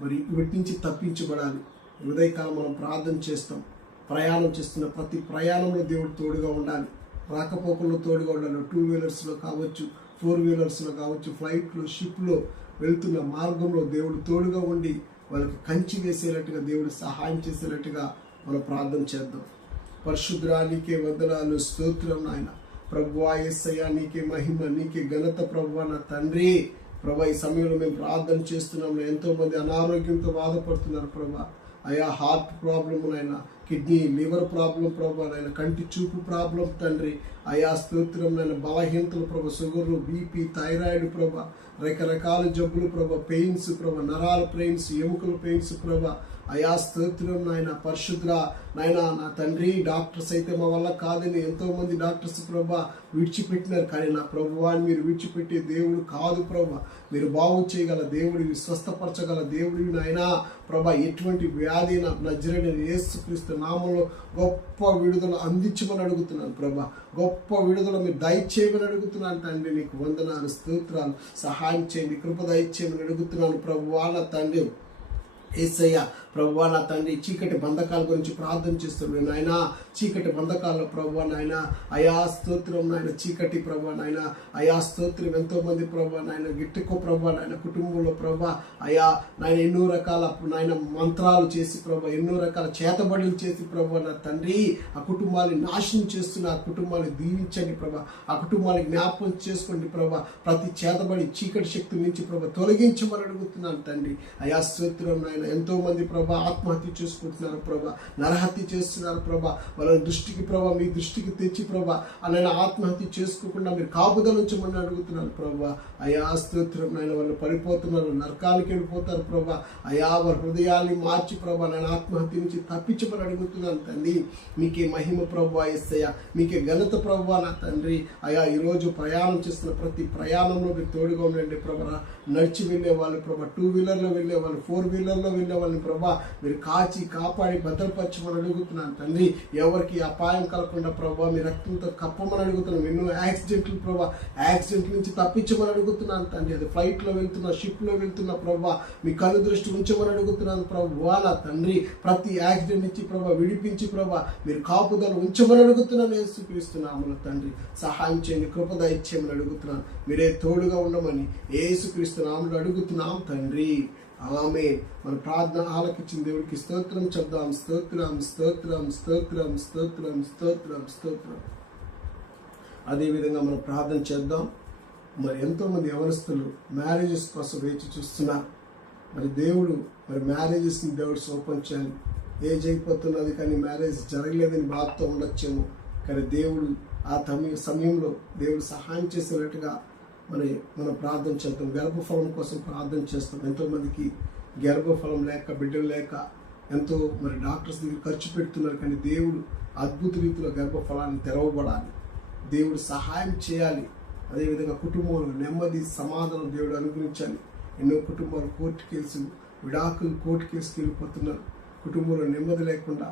మరి వీటి నుంచి తప్పించబడాలి. ఉదయకాలం మనం ప్రార్థన చేస్తాం. ప్రయాణం చేస్తున్న ప్రతి ప్రయాణంలో దేవుడు తోడుగా ఉండాలి. రాకపోకల్లో తోడుగా ఉండాలి. 2 వీలర్స్లో కావచ్చు, 4 వీలర్స్లో కావచ్చు, ఫ్లైట్లో, షిప్లో వెళ్తున్న మార్గంలో దేవుడు తోడుగా ఉండి వాళ్ళకి కంచి వేసేటట్టుగా, దేవుడు సహాయం చేసేటట్టుగా మనం ప్రార్థన చేద్దాం. పరిశుద్ధుడా నీకే వందనాలు, స్తోత్రం నాయన. ప్రభువా యేసయ్యా నీకే మహిమ, నీకే ఘనత ప్రభువా నా తండ్రి. ప్రభా ఈ సమయంలో మేము ప్రార్థన చేస్తున్నాం. ఎంతోమంది అనారోగ్యంతో బాధపడుతున్నారు ప్రభా. అయా హార్ట్ ప్రాబ్లం నాయన, కిడ్నీ, లివర్ ప్రాబ్లం ప్రభా నాయన, కంటి చూపు ప్రాబ్లం తండ్రి. అయా స్తోత్రం నాయన, బలహీనతలు ప్రభా, షుగర్, బీపీ, థైరాయిడ్ ప్రభా, రకరకాల జబ్బులు ప్రభా, పెయిన్స్ ప్రభా, నరాల పెయిన్స్, ఎముకల పెయిన్స్ ప్రభా. అయా స్తోత్రం నాయన. పరిశుద్ధ నాయన నా తండ్రి, డాక్టర్స్ అయితే మా వల్ల కాదని ఎంతోమంది డాక్టర్స్ ప్రభా విడిచిపెట్టినారు. కానీ నా ప్రభువాన్ని మీరు విడిచిపెట్టే దేవుడు కాదు ప్రభా. మీరు బాగు చేయగల దేవుడివి, స్వస్థపరచగల దేవుడివి నాయన ప్రభా. ఎటువంటి వ్యాధి నజరేయుడైన యేసుక్రీస్తు నామంలో గొప్ప విడుదల అందించమని అడుగుతున్నాను ప్రభా. గొప్ప విడుదల మీరు దయచేయమని అడుగుతున్నాను తండ్రి. నీకు వందనాలు, స్తోత్రాలు. సహాయం చేయండి, కృప దయచేయమని అడుగుతున్నాను ప్రభువా నా తండ్రి. యేసయ్య ప్రభువా నా తండ్రి, చీకటి బంధకాల గురించి ప్రార్థన చేస్తున్నాను నాయన. చీకటి బంధకాల్లో ప్రభువా నాయన, అయా స్తోత్రం నాయన, చీకటి ప్రభువా నాయన, అయా స్తోత్రం. ఎంతోమంది ప్రభువా నాయన గిట్టుకో ప్రభువా నాయన, కుటుంబంలో ప్రభా అయా నాయన ఎన్నో రకాల నాయన మంత్రాలు చేసి ప్రభా, ఎన్నో రకాల చేతబడులు చేసి ప్రభువా నా తండ్రి ఆ కుటుంబాన్ని నాశనం చేస్తున్న ఆ కుటుంబాన్ని దీవించండి ప్రభా. ఆ కుటుంబాన్ని జ్ఞాపకం చేసుకోండి ప్రభా. ప్రతి చేతబడి చీకటి శక్తి నుంచి ప్రభా తొలగించమని అడుగుతున్నాను తండ్రి. అయా స్తోత్రం నాయన. ఎంతో మంది ప్రభా ఆత్మహత్య చేసుకుంటున్నారు ప్రభా, నరహత్య చేస్తున్నారు ప్రభా. వాళ్ళ దృష్టికి ప్రభా, మీ దృష్టికి తెచ్చి ప్రభా అలానే ఆత్మహత్య చేసుకోకుండా మీరు కాపుదల ఉంచమని అడుగుతున్నారు ప్రభా. అయా స్తోత్రం నాయన. వాళ్ళు పడిపోతున్నారు, నరకానికి వెళ్ళిపోతారు ప్రభా. అయా వారి హృదయాన్ని మార్చి ప్రభా నేను ఆత్మహత్య నుంచి తప్పించమని అడుగుతున్నాను తండ్రి. మీకే మహిమ ప్రభా యేసయ్య, మీకే ఘనత ప్రభా నా తండ్రి. అయా ఈరోజు ప్రయాణం చేస్తున్న ప్రతి ప్రయాణంలో మీరు తోడుగా ఉండండి ప్రభా. నడిచి వెళ్ళే వాళ్ళు ప్రభా, 2 వీలర్లో వెళ్ళే వాళ్ళు, 4 వీలర్లో వెళ్ళే వాళ్ళని ప్రభా మీరు కాచి కాపాడి భద్రపరచమని అడుగుతున్నాను తండ్రి. ఎవరికి అపాయం కలగకుండా ప్రభా మీ రక్తంతో కప్పమని అడుగుతున్నాను. ఎన్నో యాక్సిడెంట్లు ప్రభా యాక్సిడెంట్ నుంచి తప్పించమని అడుగుతున్నాను తండ్రి. అది ఫ్లైట్లో వెళ్తున్నా షిప్లో వెళ్తున్నా ప్రభా మీ కళ్ళు దృష్టి ఉంచమని అడుగుతున్నాను ప్రభా. నా తండ్రి ప్రతి యాక్సిడెంట్ నుంచి ప్రభా విడిపించి ప్రభా మీరు కాపుదల ఉంచమని అడుగుతున్నాను. యేసుక్రీస్తునామములో తండ్రి సహాయం చేయండి, కృప దయచేయమని అడుగుతున్నాను. మీరే తోడుగా ఉండమని యేసుక్రీస్తునామములో అడుగుతున్నాం తండ్రి. ఆమేన్. మన ప్రార్థన ఆలకించిన దేవుడికి స్తోత్రం చెప్దాం. స్తోత్రం స్తోత్రం స్తోత్రం స్తోత్రం స్తోత్రం స్తోత్రం. అదేవిధంగా మనం ప్రార్థన చేద్దాం. మరి ఎంతోమంది యవనస్తులు మ్యారేజెస్ కోసం వేచి చూస్తున్నారు. మరి దేవుడు మ్యారేజెస్ని దేవుడు ఓపెన్ చేయాలి. ఏజ్ అయిపోతున్నది కానీ మ్యారేజ్ జరగలేదని బాధతో ఉండొచ్చేమో, కానీ దేవుడు ఆ సమయంలో దేవుడు సహాయం చేసినట్టుగా మనం ప్రార్థన చేద్దాం. గర్భఫలం కోసం ప్రార్థన చేస్తాం. ఎంతోమందికి గర్భఫలం లేక బిడ్డలు లేక ఎంతో డాక్టర్స్ దగ్గర ఖర్చు పెడుతున్నారు, కానీ దేవుడు అద్భుత రీతిలో గర్భఫలాన్ని తెరవబడాలి, దేవుడు సహాయం చేయాలి. అదేవిధంగా కుటుంబంలో నెమ్మది సమాధానం దేవుడు అనుగ్రహించాలి. ఎన్నో కుటుంబాలు కోర్టు కేసు విడాకులు కోర్టు కేసుకి వెళ్ళిపోతున్నారు. కుటుంబంలో నెమ్మది లేకుండా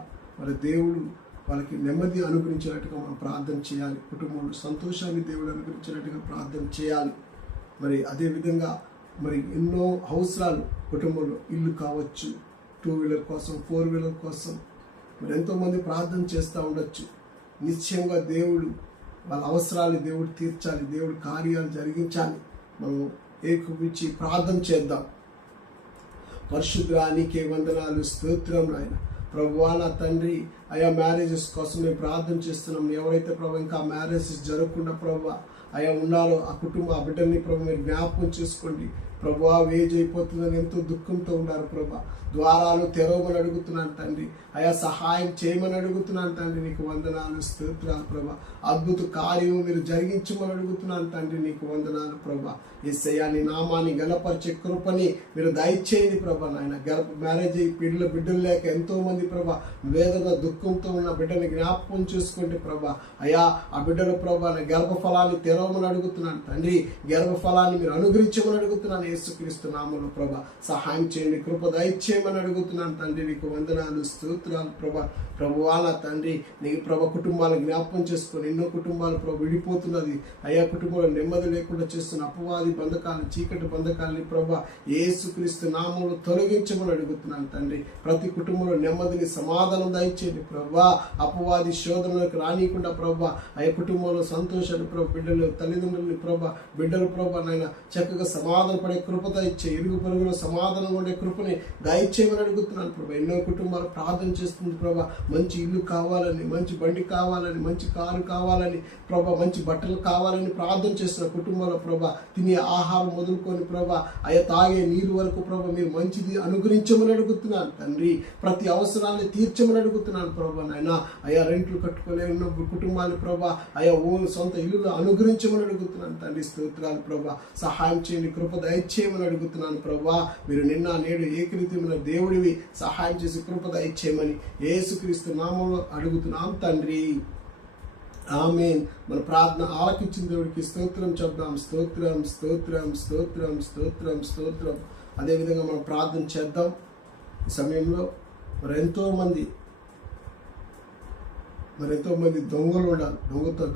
దేవుడు వాళ్ళకి నెమ్మది అనుగ్రహించినట్టుగా మనం ప్రార్థన చేయాలి. కుటుంబంలో సంతోషాన్ని దేవుడు అనుగ్రహించినట్టుగా ప్రార్థన చేయాలి. అదేవిధంగా ఎన్నో అవసరాలు కుటుంబంలో, ఇల్లు కావచ్చు, 2 వీలర్ కోసం, 4 వీలర్ కోసం ఎంతోమంది ప్రార్థన చేస్తూ ఉండొచ్చు. నిశ్చయంగా దేవుడు వాళ్ళ అవసరాలు దేవుడు తీర్చాలి, దేవుడు కార్యాలు జరిగించాలి. మనం ఏకీభవించి ప్రార్థన చేద్దాం. పరిశుద్ధుడా నీకే వందనాలు, స్తోత్రం నాయన. ప్రభువా నా తండ్రి, అయా మ్యారేజెస్ కోసం మేము ప్రార్థన చేస్తున్నాం. ఎవరైతే ప్రభు ఇంకా మ్యారేజెస్ జరగకుండా ప్రభు అయా ఉన్నారో ఆ ఆ బిడ్డల్ని ప్రభు మీరు జ్ఞాపకం చేసుకోండి. ప్రభువా ఏజ్ అయిపోతుందని ఎంతో దుఃఖంతో ఉన్నారు ప్రభా. ద్వారాలు తెరవమని అడుగుతున్నాను తండ్రి. అయా సహాయం చేయమని అడుగుతున్నాను తండ్రి. నీకు వందనాలు, స్తోత్రాలు ప్రభా. అద్భుత కార్యం మీరు జరిగించమని అడుగుతున్నాను తండ్రి. నీకు వందనాలు ప్రభా. యేసయ్యా నీ నామాన్ని గణపరిచే కృపని మీరు దయచేయండి ప్రభా. నాయన మ్యారేజ్ అయ్యి బిడ్డలు లేక ఎంతో మంది ప్రభా వేదన దుఃఖంతో ఉన్న బిడ్డని జ్ఞాపకం చేసుకోండి ప్రభా. అయా ఆ బిడ్డల ప్రభా గర్భఫలాన్ని తెరవమని అడుగుతున్నాను తండ్రి. గర్భఫలాన్ని మీరు అనుగ్రహించమని అడుగుతున్నాను యేసుక్రీస్తు నామములో ప్రభా. సహాయం చేయండి, కృప దయచేయమని అడుగుతున్నాను తండ్రి. నీకు వందనాలు, స్తోత్రాలు ప్రభా. ప్రభువా నా తండ్రి, నీ ప్రభా కుటుంబాలను జ్ఞాపకం చేసుకొని ఎన్నో కుటుంబాలు ప్రభు విడిపోతున్నది. అయా కుటుంబంలో నెమ్మది లేకుండా చేస్తున్న అపవాది బంధకాలు, చీకటి బంధకాలని ప్రభా యేసుక్రీస్తు నామములో తొలగించమని అడుగుతున్నాను తండ్రి. ప్రతి కుటుంబంలో నెమ్మదిని సమాధానం దయచేయండి ప్రభా. అపవాది శోధనలకు రానియకుండా ప్రభా అయ్యా కుటుంబంలో సంతోషాలు ప్రభు, బిడ్డలు తల్లిదండ్రులని ప్రభా బిడ్డలు ప్రభా నాయన చక్కగా సమాధాన పడే కృప దయచే, ఇరుగు పొరుగులో సమాధానం ఉండే కృపని దయచేయమని అడుగుతున్నాను ప్రభా. ఎన్నో కుటుంబాలు ప్రార్థన చేస్తుంది ప్రభా. మంచి ఇల్లు కావాలని, మంచి బండి కావాలని, మంచి కారు కావాలని ప్రభా, మంచి బట్టలు కావాలని ప్రార్థన చేస్తున్న కుటుంబంలో ప్రభా తినే ఆహారం మొదలుకొని ప్రభా అయ్యా తాగే నీరు వరకు ప్రభా మీరు మంచిది అనుగ్రహించమని అడుగుతున్నాను తండ్రి. ప్రతి అవసరాన్ని తీర్చమని అడుగుతున్నాను ప్రభా నాయన. అయ్యా రెంట్లు కట్టుకోలేని కుటుంబాన్ని ప్రభా అయ్యా సొంత ఇల్లు అనుగ్రహించమని అడుగుతున్నాను తండ్రి. స్తోత్రాలు ప్రభా. సహాయం చేయండి, కృప దయచేయమని అడుగుతున్నాను ప్రభా. మీరు నిన్న నేడు ఏకరీతిమైన దేవుడివి, సహాయం చేసి కృప దయచేయమని యేసుక్రీస్తు నామములో అడుగుతున్నాం తండ్రి. ఆమేన్. మన ప్రార్థన ఆలకించిన దేవుడికి స్తోత్రం చెప్దాం. స్తోత్రం స్తోత్రం స్తోత్రం స్తోత్రం స్తోత్రం. అదేవిధంగా మనం ప్రార్థన చేద్దాం. ఈ సమయంలో ఎంతో మంది దొంగలు ఉండాలి.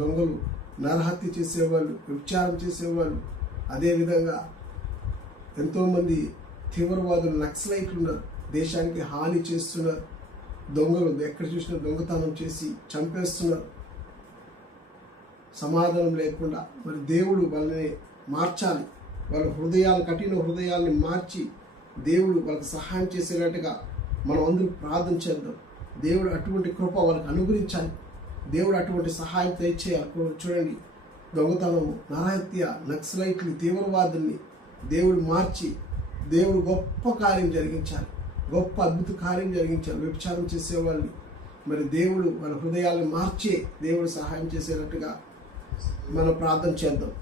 దొంగలు నరహత్య చేసేవాళ్ళు, వ్యభిచారం చేసేవాళ్ళు, అదేవిధంగా ఎంతోమంది తీవ్రవాదులు, నక్సలైట్లు ఉన్నారు. దేశానికి హాని చేస్తున్నారు. దొంగలు ఎక్కడ చూసినా దొంగతనం చేసి చంపేస్తున్నారు. సమాధానం లేకుండా దేవుడు వాళ్ళని మార్చాలి. వాళ్ళ కఠిన హృదయాల్ని మార్చి దేవుడు వాళ్ళకి సహాయం చేసేటట్టుగా మనం అందరూ ప్రార్థన చేద్దాం. దేవుడు అటువంటి కృప వాళ్ళకి అనుగ్రహించాలి. దేవుడు అటువంటి సహాయం తెచ్చేయాలి. చూడండి, దొంగతనం, నరహత్య, నక్సలైట్లు, తీవ్రవాదుల్ని దేవుడు మార్చి దేవుడు గొప్ప కార్యం జరిగించాలి, గొప్ప అద్భుత కార్యం జరిగించాలి. వ్యభిచారం చేసేవాళ్ళని దేవుడు వాళ్ళ హృదయాలను మార్చే దేవుడు సహాయం చేసేటట్టుగా మనం ప్రార్థన చేద్దాం.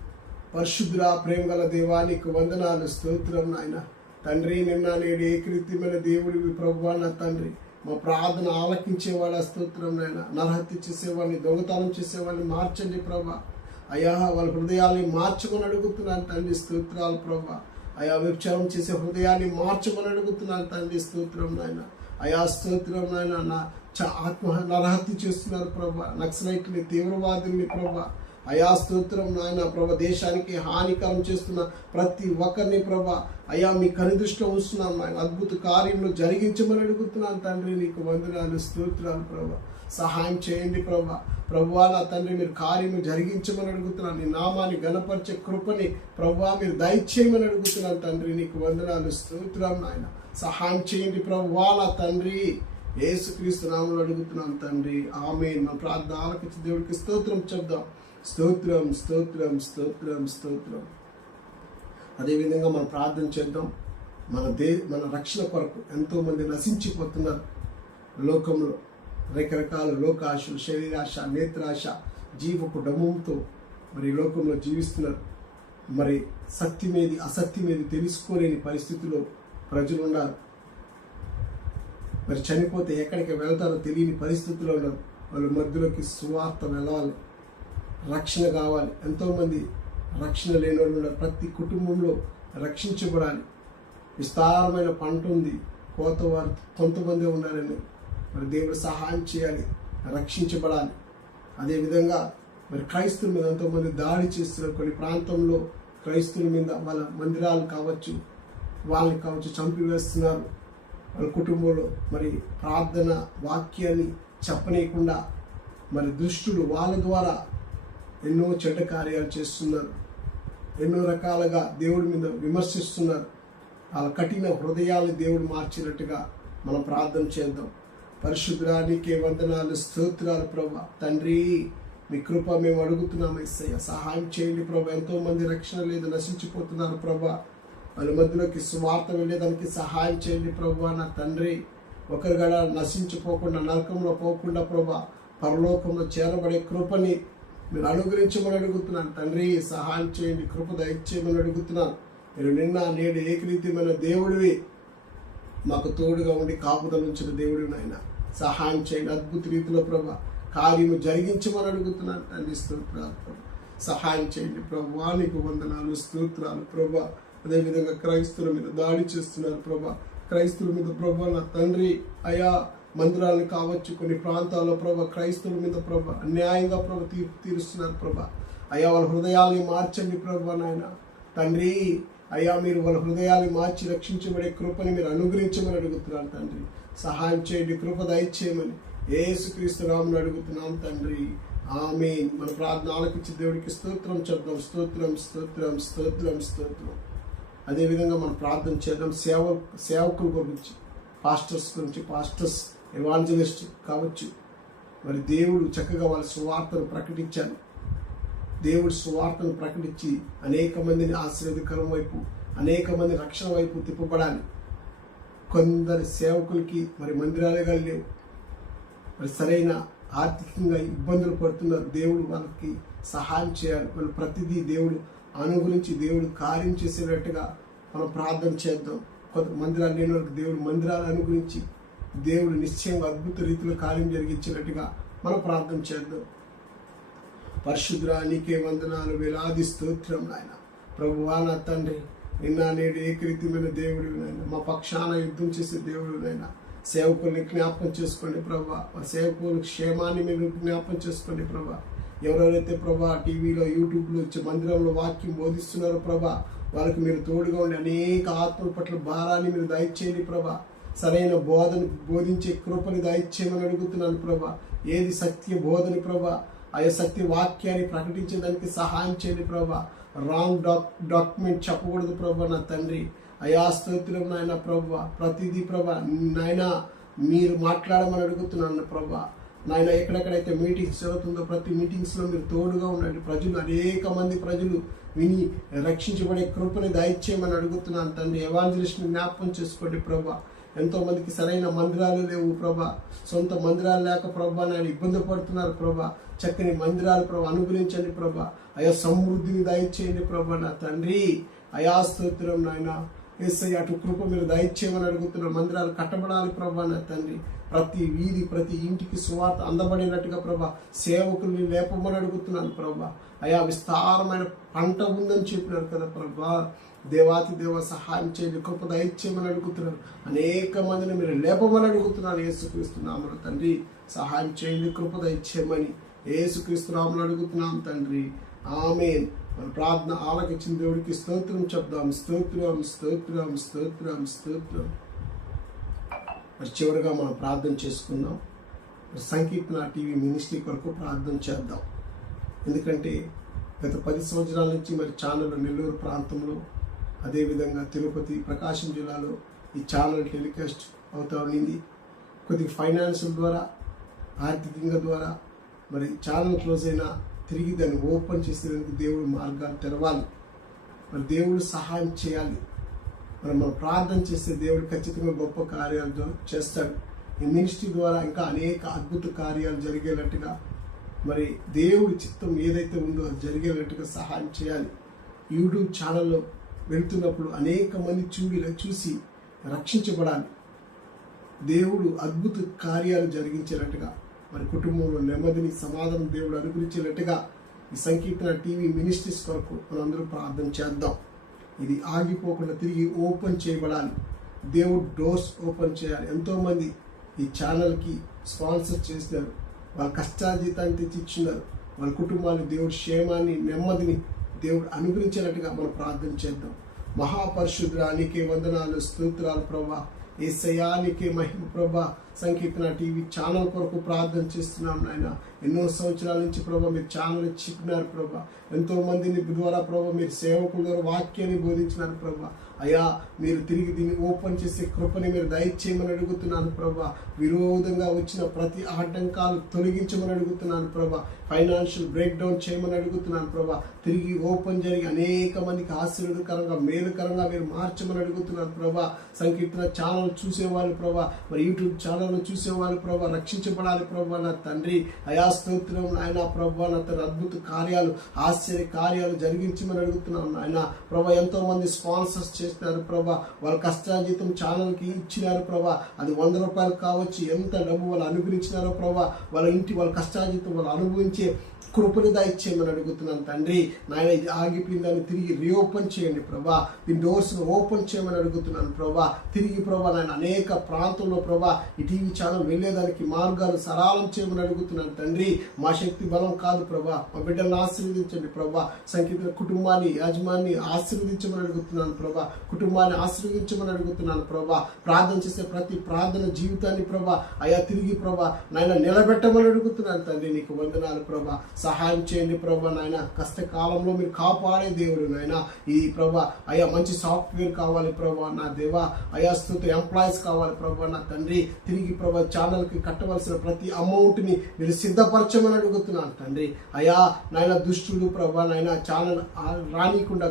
పరిశుద్ధుడా, ప్రేమ గల దేవా, నీకు వందనాలు, స్తోత్రం నాయన. తండ్రి, నిన్న నేడు ఏకరీతిమైన దేవుడివి ప్రభువా నా తండ్రి. మా ప్రార్థన ఆలకించేవాళ్ళ స్తోత్రం నాయన. నరహత్య చేసేవాడిని, దొంగతనం చేసేవాడిని మార్చండి ప్రభా. అయ్యా వాళ్ళ హృదయాల్ని మార్చుకొని అడుగుతున్నాను తండ్రి. స్తోత్రాలు ప్రభా. అయా వ్యభిచారం చేసే హృదయాన్ని మార్చమని అడుగుతున్నాను తండ్రి. స్తోత్రం నాయన. అయా స్తోత్రం నాయన. నరహత్య చేస్తున్నారు ప్రభా, నక్సలైట్ని, తీవ్రవాదుల్ని ప్రభా. అయా స్తోత్రం నాయన ప్రభా, దేశానికి హానికరం చేస్తున్న ప్రతి ఒక్కరిని ప్రభా అయా మీ కనిదృష్టిలో ఉంచున్నాం నాయన. అద్భుత కార్యంలో జరిగించమని అడుగుతున్నాను తండ్రి. నీకు వందనాలు, స్తోత్రాలు ప్రభా. సహాయం చేయండి ప్రభా. ప్రభువా నా తండ్రి, మీరు కార్యము జరిగించమని అడుగుతున్నాను. నీ నామాన్ని గణపరిచే కృపని ప్రభువా మీరు దయచేయమని అడుగుతున్నాను తండ్రి. నీకు వందనాలు, స్తోత్రం నాయన. సహాయం చేయండి ప్రభువా నా తండ్రి. యేసుక్రీస్తు నామములో అడుగుతున్నాను తండ్రి. ఆమేన్. మన ప్రార్థన ఆలకించి దేవుడికి స్తోత్రం చెప్దాం. స్తోత్రం, స్తోత్రం, స్తోత్రం, స్తోత్రం. అదేవిధంగా మనం ప్రార్థన చేద్దాం. మన రక్షణ కొరకు ఎంతో మంది నశించిపోతున్నారు లోకంలో. రకరకాల లోకాశలు, శరీరాశ, నేత్రాశ, జీవపు డమ్మంతో మరి లోకంలో జీవిస్తున్నారు. మరి సత్యమేది అసత్యమేది తెలుసుకోలేని పరిస్థితిలో ప్రజలు ఉన్నారు. మరి చనిపోతే ఎక్కడికి వెళ్తారో తెలియని పరిస్థితుల్లో ఉన్నారు. వాళ్ళ మధ్యలోకి సువార్త వెళ్ళాలి, రక్షణ కావాలి. ఎంతోమంది రక్షణ లేని వాళ్ళు ఉన్నారు. ప్రతి కుటుంబంలో రక్షించబడాలి. విస్తారమైన పంట ఉంది, కోతవారు కొంతమంది ఉన్నారని మరి దేవుడు సహాయం చేయాలి, రక్షించబడాలి. అదేవిధంగా మరి క్రైస్తవుల మీద ఎంతోమంది దాడి చేస్తున్నారు. కొన్ని ప్రాంతంలో క్రైస్తవుల మీద వాళ్ళ మందిరాలు కావచ్చు, వాళ్ళని కావచ్చు చంపివేస్తున్నారు. వాళ్ళ కుటుంబంలో మరి ప్రార్థన వాక్యాన్ని చెప్పనీయకుండా మరి దుష్టులు వాళ్ళ ద్వారా ఎన్నో చెడ్డ కార్యాలు చేస్తున్నారు. ఎన్నో రకాలుగా దేవుడి మీద విమర్శిస్తున్నారు. వాళ్ళ కఠిన హృదయాలు దేవుడు మార్చినట్టుగా మనం ప్రార్థన చేద్దాం. పరిశుద్ధుడా నీకే వందనాలు, స్తోత్రాలు ప్రభా. తండ్రి మీ కృప మేము అడుగుతున్నాం యేసయ్య. సహాయం చేయండి ప్రభా. ఎంతో మంది రక్షణ లేదు, నశించిపోతున్నారు ప్రభా. వాళ్ళ మధ్యలోకి సువార్త వెళ్ళేదానికి సహాయం చేయండి ప్రభా. నా తండ్రి ఒకరు కూడా నశించిపోకుండా, నరకంలో పోకుండా ప్రభా పరలోకంలో చేరబడే కృపని మీరు అనుగ్రహించమని అడుగుతున్నాను తండ్రి. సహాయం చేయండి, కృప దయచేయమని అడుగుతున్నాను. మీరు నిన్న నేడు ఏకరీతిమైన దేవుడివి, మాకు తోడుగా ఉండి కాపుదల ఉంచిన దేవుడు నాయన. సహాయం చేయండి అద్భుత రీతిలో ప్రభా. కార్యము జరిగించమని అడుగుతున్నాను తండ్రి. స్తోత్రాలు ప్రభా. సహాయం చేయండి ప్రభా. నీకు వందనాలు, స్తోత్రాలు ప్రభా. అదేవిధంగా క్రైస్తవుల మీద దాడి చేస్తున్నారు ప్రభా. క్రైస్తవుల మీద ప్రభా నా తండ్రి అయా మందిరాలను కావచ్చు, కొన్ని ప్రాంతాల్లో ప్రభా క్రైస్తవుల మీద ప్రభా అన్యాయంగా ప్రభా తీర్పు తీరుస్తున్నారు ప్రభా. అయా వాళ్ళ హృదయాల్ని మార్చండి ప్రభా నాయన తండ్రి. అయ్యా మీరు వాళ్ళ హృదయాన్ని మార్చి రక్షించబడే కృపని మీరు అనుగ్రహించమని అడుగుతున్నాను తండ్రి. సహాయం చేయండి, కృప దయచేయమని యేసుక్రీస్తు నామములో అడుగుతున్నాం తండ్రి. ఆమేన్. మన ప్రార్థన ఆలకించి దేవుడికి స్తోత్రం చెప్దాం. స్తోత్రం, స్తోత్రం, స్తోత్రం, స్తోత్రం. అదేవిధంగా మనం ప్రార్థన చేద్దాం సేవకుల గురించి, పాస్టర్స్ ఎవాంజలిస్ట్ కావచ్చు. మరి దేవుడు చక్కగా వాళ్ళ సువార్తను ప్రకటించాలి. దేవుడి సువార్తను ప్రకటించి అనేక మందిని ఆశీర్వాదకరం వైపు, అనేక మంది రక్షణ వైపు తిప్పబడాలి. కొందరు సేవకులకి మరి మందిరాలుగా లేవు, మరి సరైన ఆర్థికంగా ఇబ్బందులు పడుతున్నారు. దేవుడు వాళ్ళకి సహాయం చేయాలి. వాళ్ళు ప్రతిదీ దేవుడు అనుగురించి దేవుడు కార్యం చేసేటట్టుగా మనం ప్రార్థన చేద్దాం. కొంత మందిరాలు లేని వాళ్ళకి దేవుడు మందిరాలు అనుగురించి దేవుడు నిశ్చయంగా అద్భుత రీతిలో కార్యం జరిగించేటట్టుగా మనం ప్రార్థన చేద్దాం. పరిశుద్ధుడా నీకే వందనాలు, వేలాది స్తోత్రం నాయన. ప్రభువా నా తండ్రి, నిన్న నేడు ఏకరీతిమైన దేవుడు నాయన. మా పక్షాన యుద్ధం చేసే దేవుడు నాయన. సేవకుల్ని జ్ఞాపకం చేసుకోండి ప్రభా. సేవకుల క్షేమాన్ని మీరు జ్ఞాపకం చేసుకోండి ప్రభా. ఎవరెవరైతే ప్రభా టీవీలో, యూట్యూబ్లో వచ్చి మందిరంలో వాక్యం బోధిస్తున్నారో ప్రభా, వాళ్ళకి మీరు తోడుగా ఉండి అనేక ఆత్మల పట్ల భారాన్ని మీరు దయచేయండి ప్రభా. సరైన బోధన బోధించే కృపని దయచేయమని అడుగుతున్నాను ప్రభా. ఏది సత్య బోధని ప్రభా, ఆయా సత్య వాక్యాన్ని ప్రకటించేదానికి సహాయం చేయండి ప్రభా. రాంగ్ డాక్యుమెంట్ చెప్పకూడదు ప్రభా నా తండ్రి. అయా స్తోత్రం నాయన ప్రభా. ప్రతిదీ ప్రభా నాయన మీరు మాట్లాడమని అడుగుతున్నాను ప్రభా. నాయన ఎక్కడెక్కడైతే మీటింగ్స్ జరుగుతుందో ప్రతి మీటింగ్స్లో మీరు తోడుగా ఉండండి. ప్రజలు అనేక మంది ప్రజలు విని రక్షించబడే కృపని దయచేయమని అడుగుతున్నాను తండ్రి. ఎవాంజలిస్ట్ని జ్ఞాపకం చేసుకోండి ప్రభా. ఎంతో మందికి సరైన మందిరాలు లేవు ప్రభా. సొంత మందిరాలు లేక ప్రభా నాయన ఇబ్బంది పడుతున్నారు ప్రభా. చక్కని మందిరాలు ప్రభా అనుగ్రహించండి ప్రభా. అయా సమృద్ధిని దయచేయండి ప్రభా నా తండ్రి. అయా స్తోత్రం నాయన. యేసయ్య అటు కృప మీరు దయచేయమని అడుగుతున్నారు. మందిరాలు కట్టబడాలి ప్రభా నా తండ్రి. ప్రతి వీధి, ప్రతి ఇంటికి సువార్త అందబడినట్టుగా ప్రభా సేవకుల్ని లేపమని అడుగుతున్నాను ప్రభా. అయా విస్తారమైన పంట ఉందని చెప్పినారు కదా ప్రభా. దేవాతి దేవ సహాయం చేయండి, కృప దయచేయమని అడుగుతున్నాను. అనేక మందిని మీరు లేపమని అడుగుతున్నాను. యేసుక్రీస్తు నామములో తండ్రి సహాయం చేయండి, కృప దయచేయమని యేసుక్రీస్తు నామములో అడుగుతున్నాం తండ్రి. ఆమేన్. మన ప్రార్థన ఆలకించిన దేవుడికి స్తోత్రం చెప్దాం. స్తోత్రం స్తోత్రం స్తోత్రం స్తోత్రం. మరి చివరిగా మనం ప్రార్థన చేసుకుందాం. సంకీర్తన టీవీ మినిస్ట్రీ కొరకు ప్రార్థన చేద్దాం. ఎందుకంటే గత 10 సంవత్సరాల నుంచి మరి ఛానల్ నెల్లూరు ప్రాంతంలో, అదేవిధంగా తిరుపతి, ప్రకాశం జిల్లాలో ఈ ఛానల్ టెలికాస్ట్ అవుతా ఉండింది. కొద్దిగా ఫైనాన్షియల్ ద్వారా, ఆర్థికంగా ద్వారా మరి ఛానల్ క్లోజ్ అయినా తిరిగి దాన్ని ఓపెన్ చేసేందుకు దేవుడు మార్గాలు తెరవాలి. మరి దేవుడు సహాయం చేయాలి. మనం ప్రార్థన చేస్తే దేవుడు ఖచ్చితంగా గొప్ప కార్యాలు చేస్తాడు. ఈ మినిస్ట్రీ ద్వారా ఇంకా అనేక అద్భుత కార్యాలు జరిగేటట్టుగా, మరి దేవుడి చిత్తం ఏదైతే ఉందో అది జరిగేటట్టుగా సహాయం చేయాలి. యూట్యూబ్ ఛానల్లో వెళ్తున్నప్పుడు అనేక మంది చూసి రక్షించబడాలి. దేవుడు అద్భుత కార్యాలు జరిగించేటట్టుగా, మరి కుటుంబంలో నెమ్మదిని, సమాధానం దేవుడు అనుగ్రహించేటట్టుగా ఈ సంకీర్తన టీవీ మినిస్ట్రీస్ కొరకు మనందరూ ప్రార్థన చేద్దాం. ఇది ఆగిపోకుండా తిరిగి ఓపెన్ చేయబడాలి. దేవుడు డోర్స్ ఓపెన్ చేయాలి. ఎంతోమంది ఈ ఛానల్కి స్పాన్సర్ చేసినారు, వాళ్ళ కష్టార్జితాన్ని తెచ్చిచ్చినారు. వాళ్ళ కుటుంబాన్ని దేవుడు క్షేమాన్ని, నెమ్మదిని దేవుడు అనుగ్రహించినట్టుగా మనం ప్రార్థన చేద్దాం. మహాపరిశుద్ధుడా నీకే వందనాలు, స్తోత్రాలు ప్రభా. యేసయ్యా నీకే మహిమ ప్రభా. సంకీర్తన టీవీ ఛానల్ కొరకు ప్రార్థన చేస్తున్నాం నాయన. ఎన్నో సంవత్సరాల నుంచి ప్రభా మీరు ఛానల్ చెప్పినారు ప్రభా. ఎంతో మందిని ద్వారా ప్రభా మీరు సేవకుల ద్వారా వాక్యాన్ని బోధించినారు ప్రభా. అయ్యా మీరు తిరిగి దీన్ని ఓపెన్ చేసే కృపని మీరు దయచేయమని అడుగుతున్నాను ప్రభా. విరోధంగా వచ్చిన ప్రతి ఆటంకాలు తొలగించమని అడుగుతున్నాను ప్రభా. ఫైనాన్షియల్ బ్రేక్ డౌన్ చేయమని అడుగుతున్నాను ప్రభా. తిరిగి ఓపెన్ జరిగి అనేక మందికి ఆశీర్వాదకరంగా, మేలుకరంగా మీరు మార్చమని అడుగుతున్నాను ప్రభా. సంకీర్తన ఛానల్ చూసేవాళ్ళు ప్రభా, మరి యూట్యూబ్ ఛానల్ చూసేవాళ్ళు ప్రభా రక్షించబడాలి ప్రభా. నా తండ్రి అయా స్తోత్రం నాయన ప్రభా. నా తండ్రి అద్భుత కార్యాలు, ఆశ్చర్య కార్యాలు జరిగించమని అడుగుతున్నాను నాయన ప్రభా. ఎంతో మంది స్పాన్సర్స్ చేస్తున్నారు ప్రభా. వాళ్ళ కష్టార్జితం ఛానల్కి ఇచ్చినారు ప్రభా. అది 100 రూపాయలు కావచ్చు, ఎంత డబ్బు వాళ్ళు అనుగ్రహించినారో ప్రభా. వాళ్ళ కష్టార్జితం వాళ్ళు అనుభవించే కృపని దయచేయమని అడుగుతున్నాను తండ్రి. నాయన ఇది ఆగిపోయిందని తిరిగి రీఓపెన్ చేయండి ప్రభా. దీని డోర్స్ ఓపెన్ చేయమని అడుగుతున్నాను ప్రభా. తిరిగి ప్రభా నాయన అనేక ప్రాంతంలో ప్రభా ఈ టీవీ ఛానల్ వెళ్ళేదానికి మార్గాలు సరళం చేయమని అడుగుతున్నాను తండ్రి. మా శక్తి బలం కాదు ప్రభా. మా బిడ్డలను ఆశీర్వదించండి ప్రభా. సంకీర్తన కుటుంబాన్ని, యాజమాన్ని ఆశీర్వదించమని అడుగుతున్నాను ప్రభా. కుటుంబాన్ని ఆశీర్వదించమని అడుగుతున్నాను ప్రభా. ప్రార్థన చేసే ప్రతి ప్రార్థన జీవితాన్ని ప్రభా అయా తిరిగి ప్రభా నాయన నిలబెట్టమని అడుగుతున్నాను తండ్రి. నీకు వందనాలు ప్రభా. సహాయం చేయండి ప్రభా నాయన. కష్టకాలంలో మీరు కాపాడే దేవుడు నాయన. ఈ ప్రభా అయ్యా మంచి సాఫ్ట్వేర్ కావాలి ప్రభా నా దేవా. అయా స్తుత ఎంప్లాయీస్ కావాలి ప్రభా నా తండ్రి. తిరిగి ప్రభా ఛానల్కి కట్టవలసిన ప్రతి అమౌంట్ని మీరు సిద్ధపరచమని అడుగుతున్నాను తండ్రి. అయా నాయన దుష్టుడు ప్రభా నాయన ఛానల్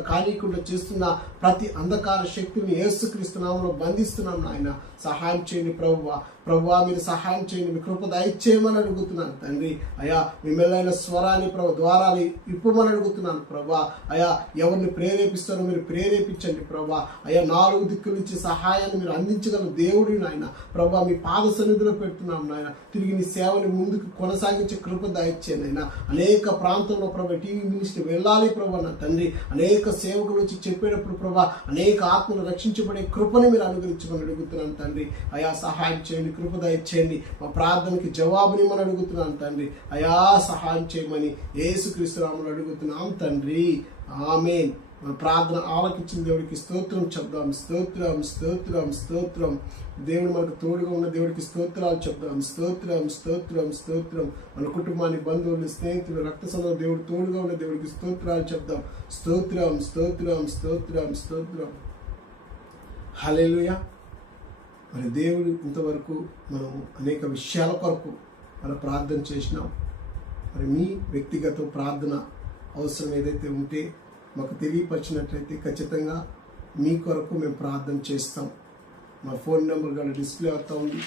కానీకుండా చేస్తున్న ప్రతి అంధకార శక్తిని యేసుక్రీస్తు నామములో బంధిస్తున్నాం నాయన. సహాయం చేయండి ప్రభువా. ప్రభువా మీరు సహాయం చేయండి, మీ కృప దయచేయమని అడుగుతున్నాను తండ్రి. అయా మీ మెల్లైన స్వరాన్ని ప్రభు ద్వారాలు ఇప్పమని అడుగుతున్నాను ప్రభా. అయా ఎవరిని ప్రేరేపిస్తారో మీరు ప్రేరేపించండి ప్రభా. అయా 4 దిక్కుల నుంచి సహాయాన్ని మీరు అందించగల దేవుడి నాయన ప్రభా. మీ పాద సన్నిధిలో పెడుతున్నాం నాయన. తిరిగి నీ సేవని ముందుకు కొనసాగించే కృప దయచేయండి నాయన. అనేక ప్రాంతంలో ప్రభా టీవీ మినిస్ట్రీ వెళ్ళాలి ప్రభా నా తండ్రి. అనేక సేవకులు వచ్చి చెప్పేటప్పుడు ప్రభా అనేక ఆత్మలు రక్షించబడే కృపని మీరు అనుగ్రహించమని అడుగుతున్నాను తండ్రి. అయా సహాయం చేయండి, కృప దయచేయండి. మా ప్రార్థనకి జవాబుని మనం అడుగుతున్నాను తండ్రి. అయా సహాయం చేయమని యేసుక్రీస్తు నామములో అడుగుతున్నాం తండ్రి. ఆమేన్. మన ప్రార్థన ఆలకించిన దేవుడికి స్తోత్రం చెప్దాం. స్తోత్రం స్తోత్రం స్తోత్రం. దేవుడు మనకు తోడుగా ఉన్న దేవుడికి స్తోత్రాలు చెప్దాం. స్తోత్రం స్తోత్రం స్తోత్రం. మన కుటుంబాన్ని, బంధువులు, స్నేహితులు, రక్త సంబంధం దేవుడు తోడుగా ఉన్న దేవుడికి స్తోత్రాలు చెప్దాం. స్తోత్రం స్తోత్రం స్తోత్రం స్తోత్రం. హల్లెలూయా. మరి దేవుడు ఇంతవరకు మనం అనేక విషయాల కొరకు మనం ప్రార్థన చేసినాం. మరి మీ వ్యక్తిగత ప్రార్థన అవసరం ఏదైతే ఉంటే మాకు తెలియపరిచినట్లయితే ఖచ్చితంగా మీ కొరకు మేము ప్రార్థన చేస్తాం. మా ఫోన్ నెంబర్ కూడా డిస్ప్లే అవుతా ఉంది.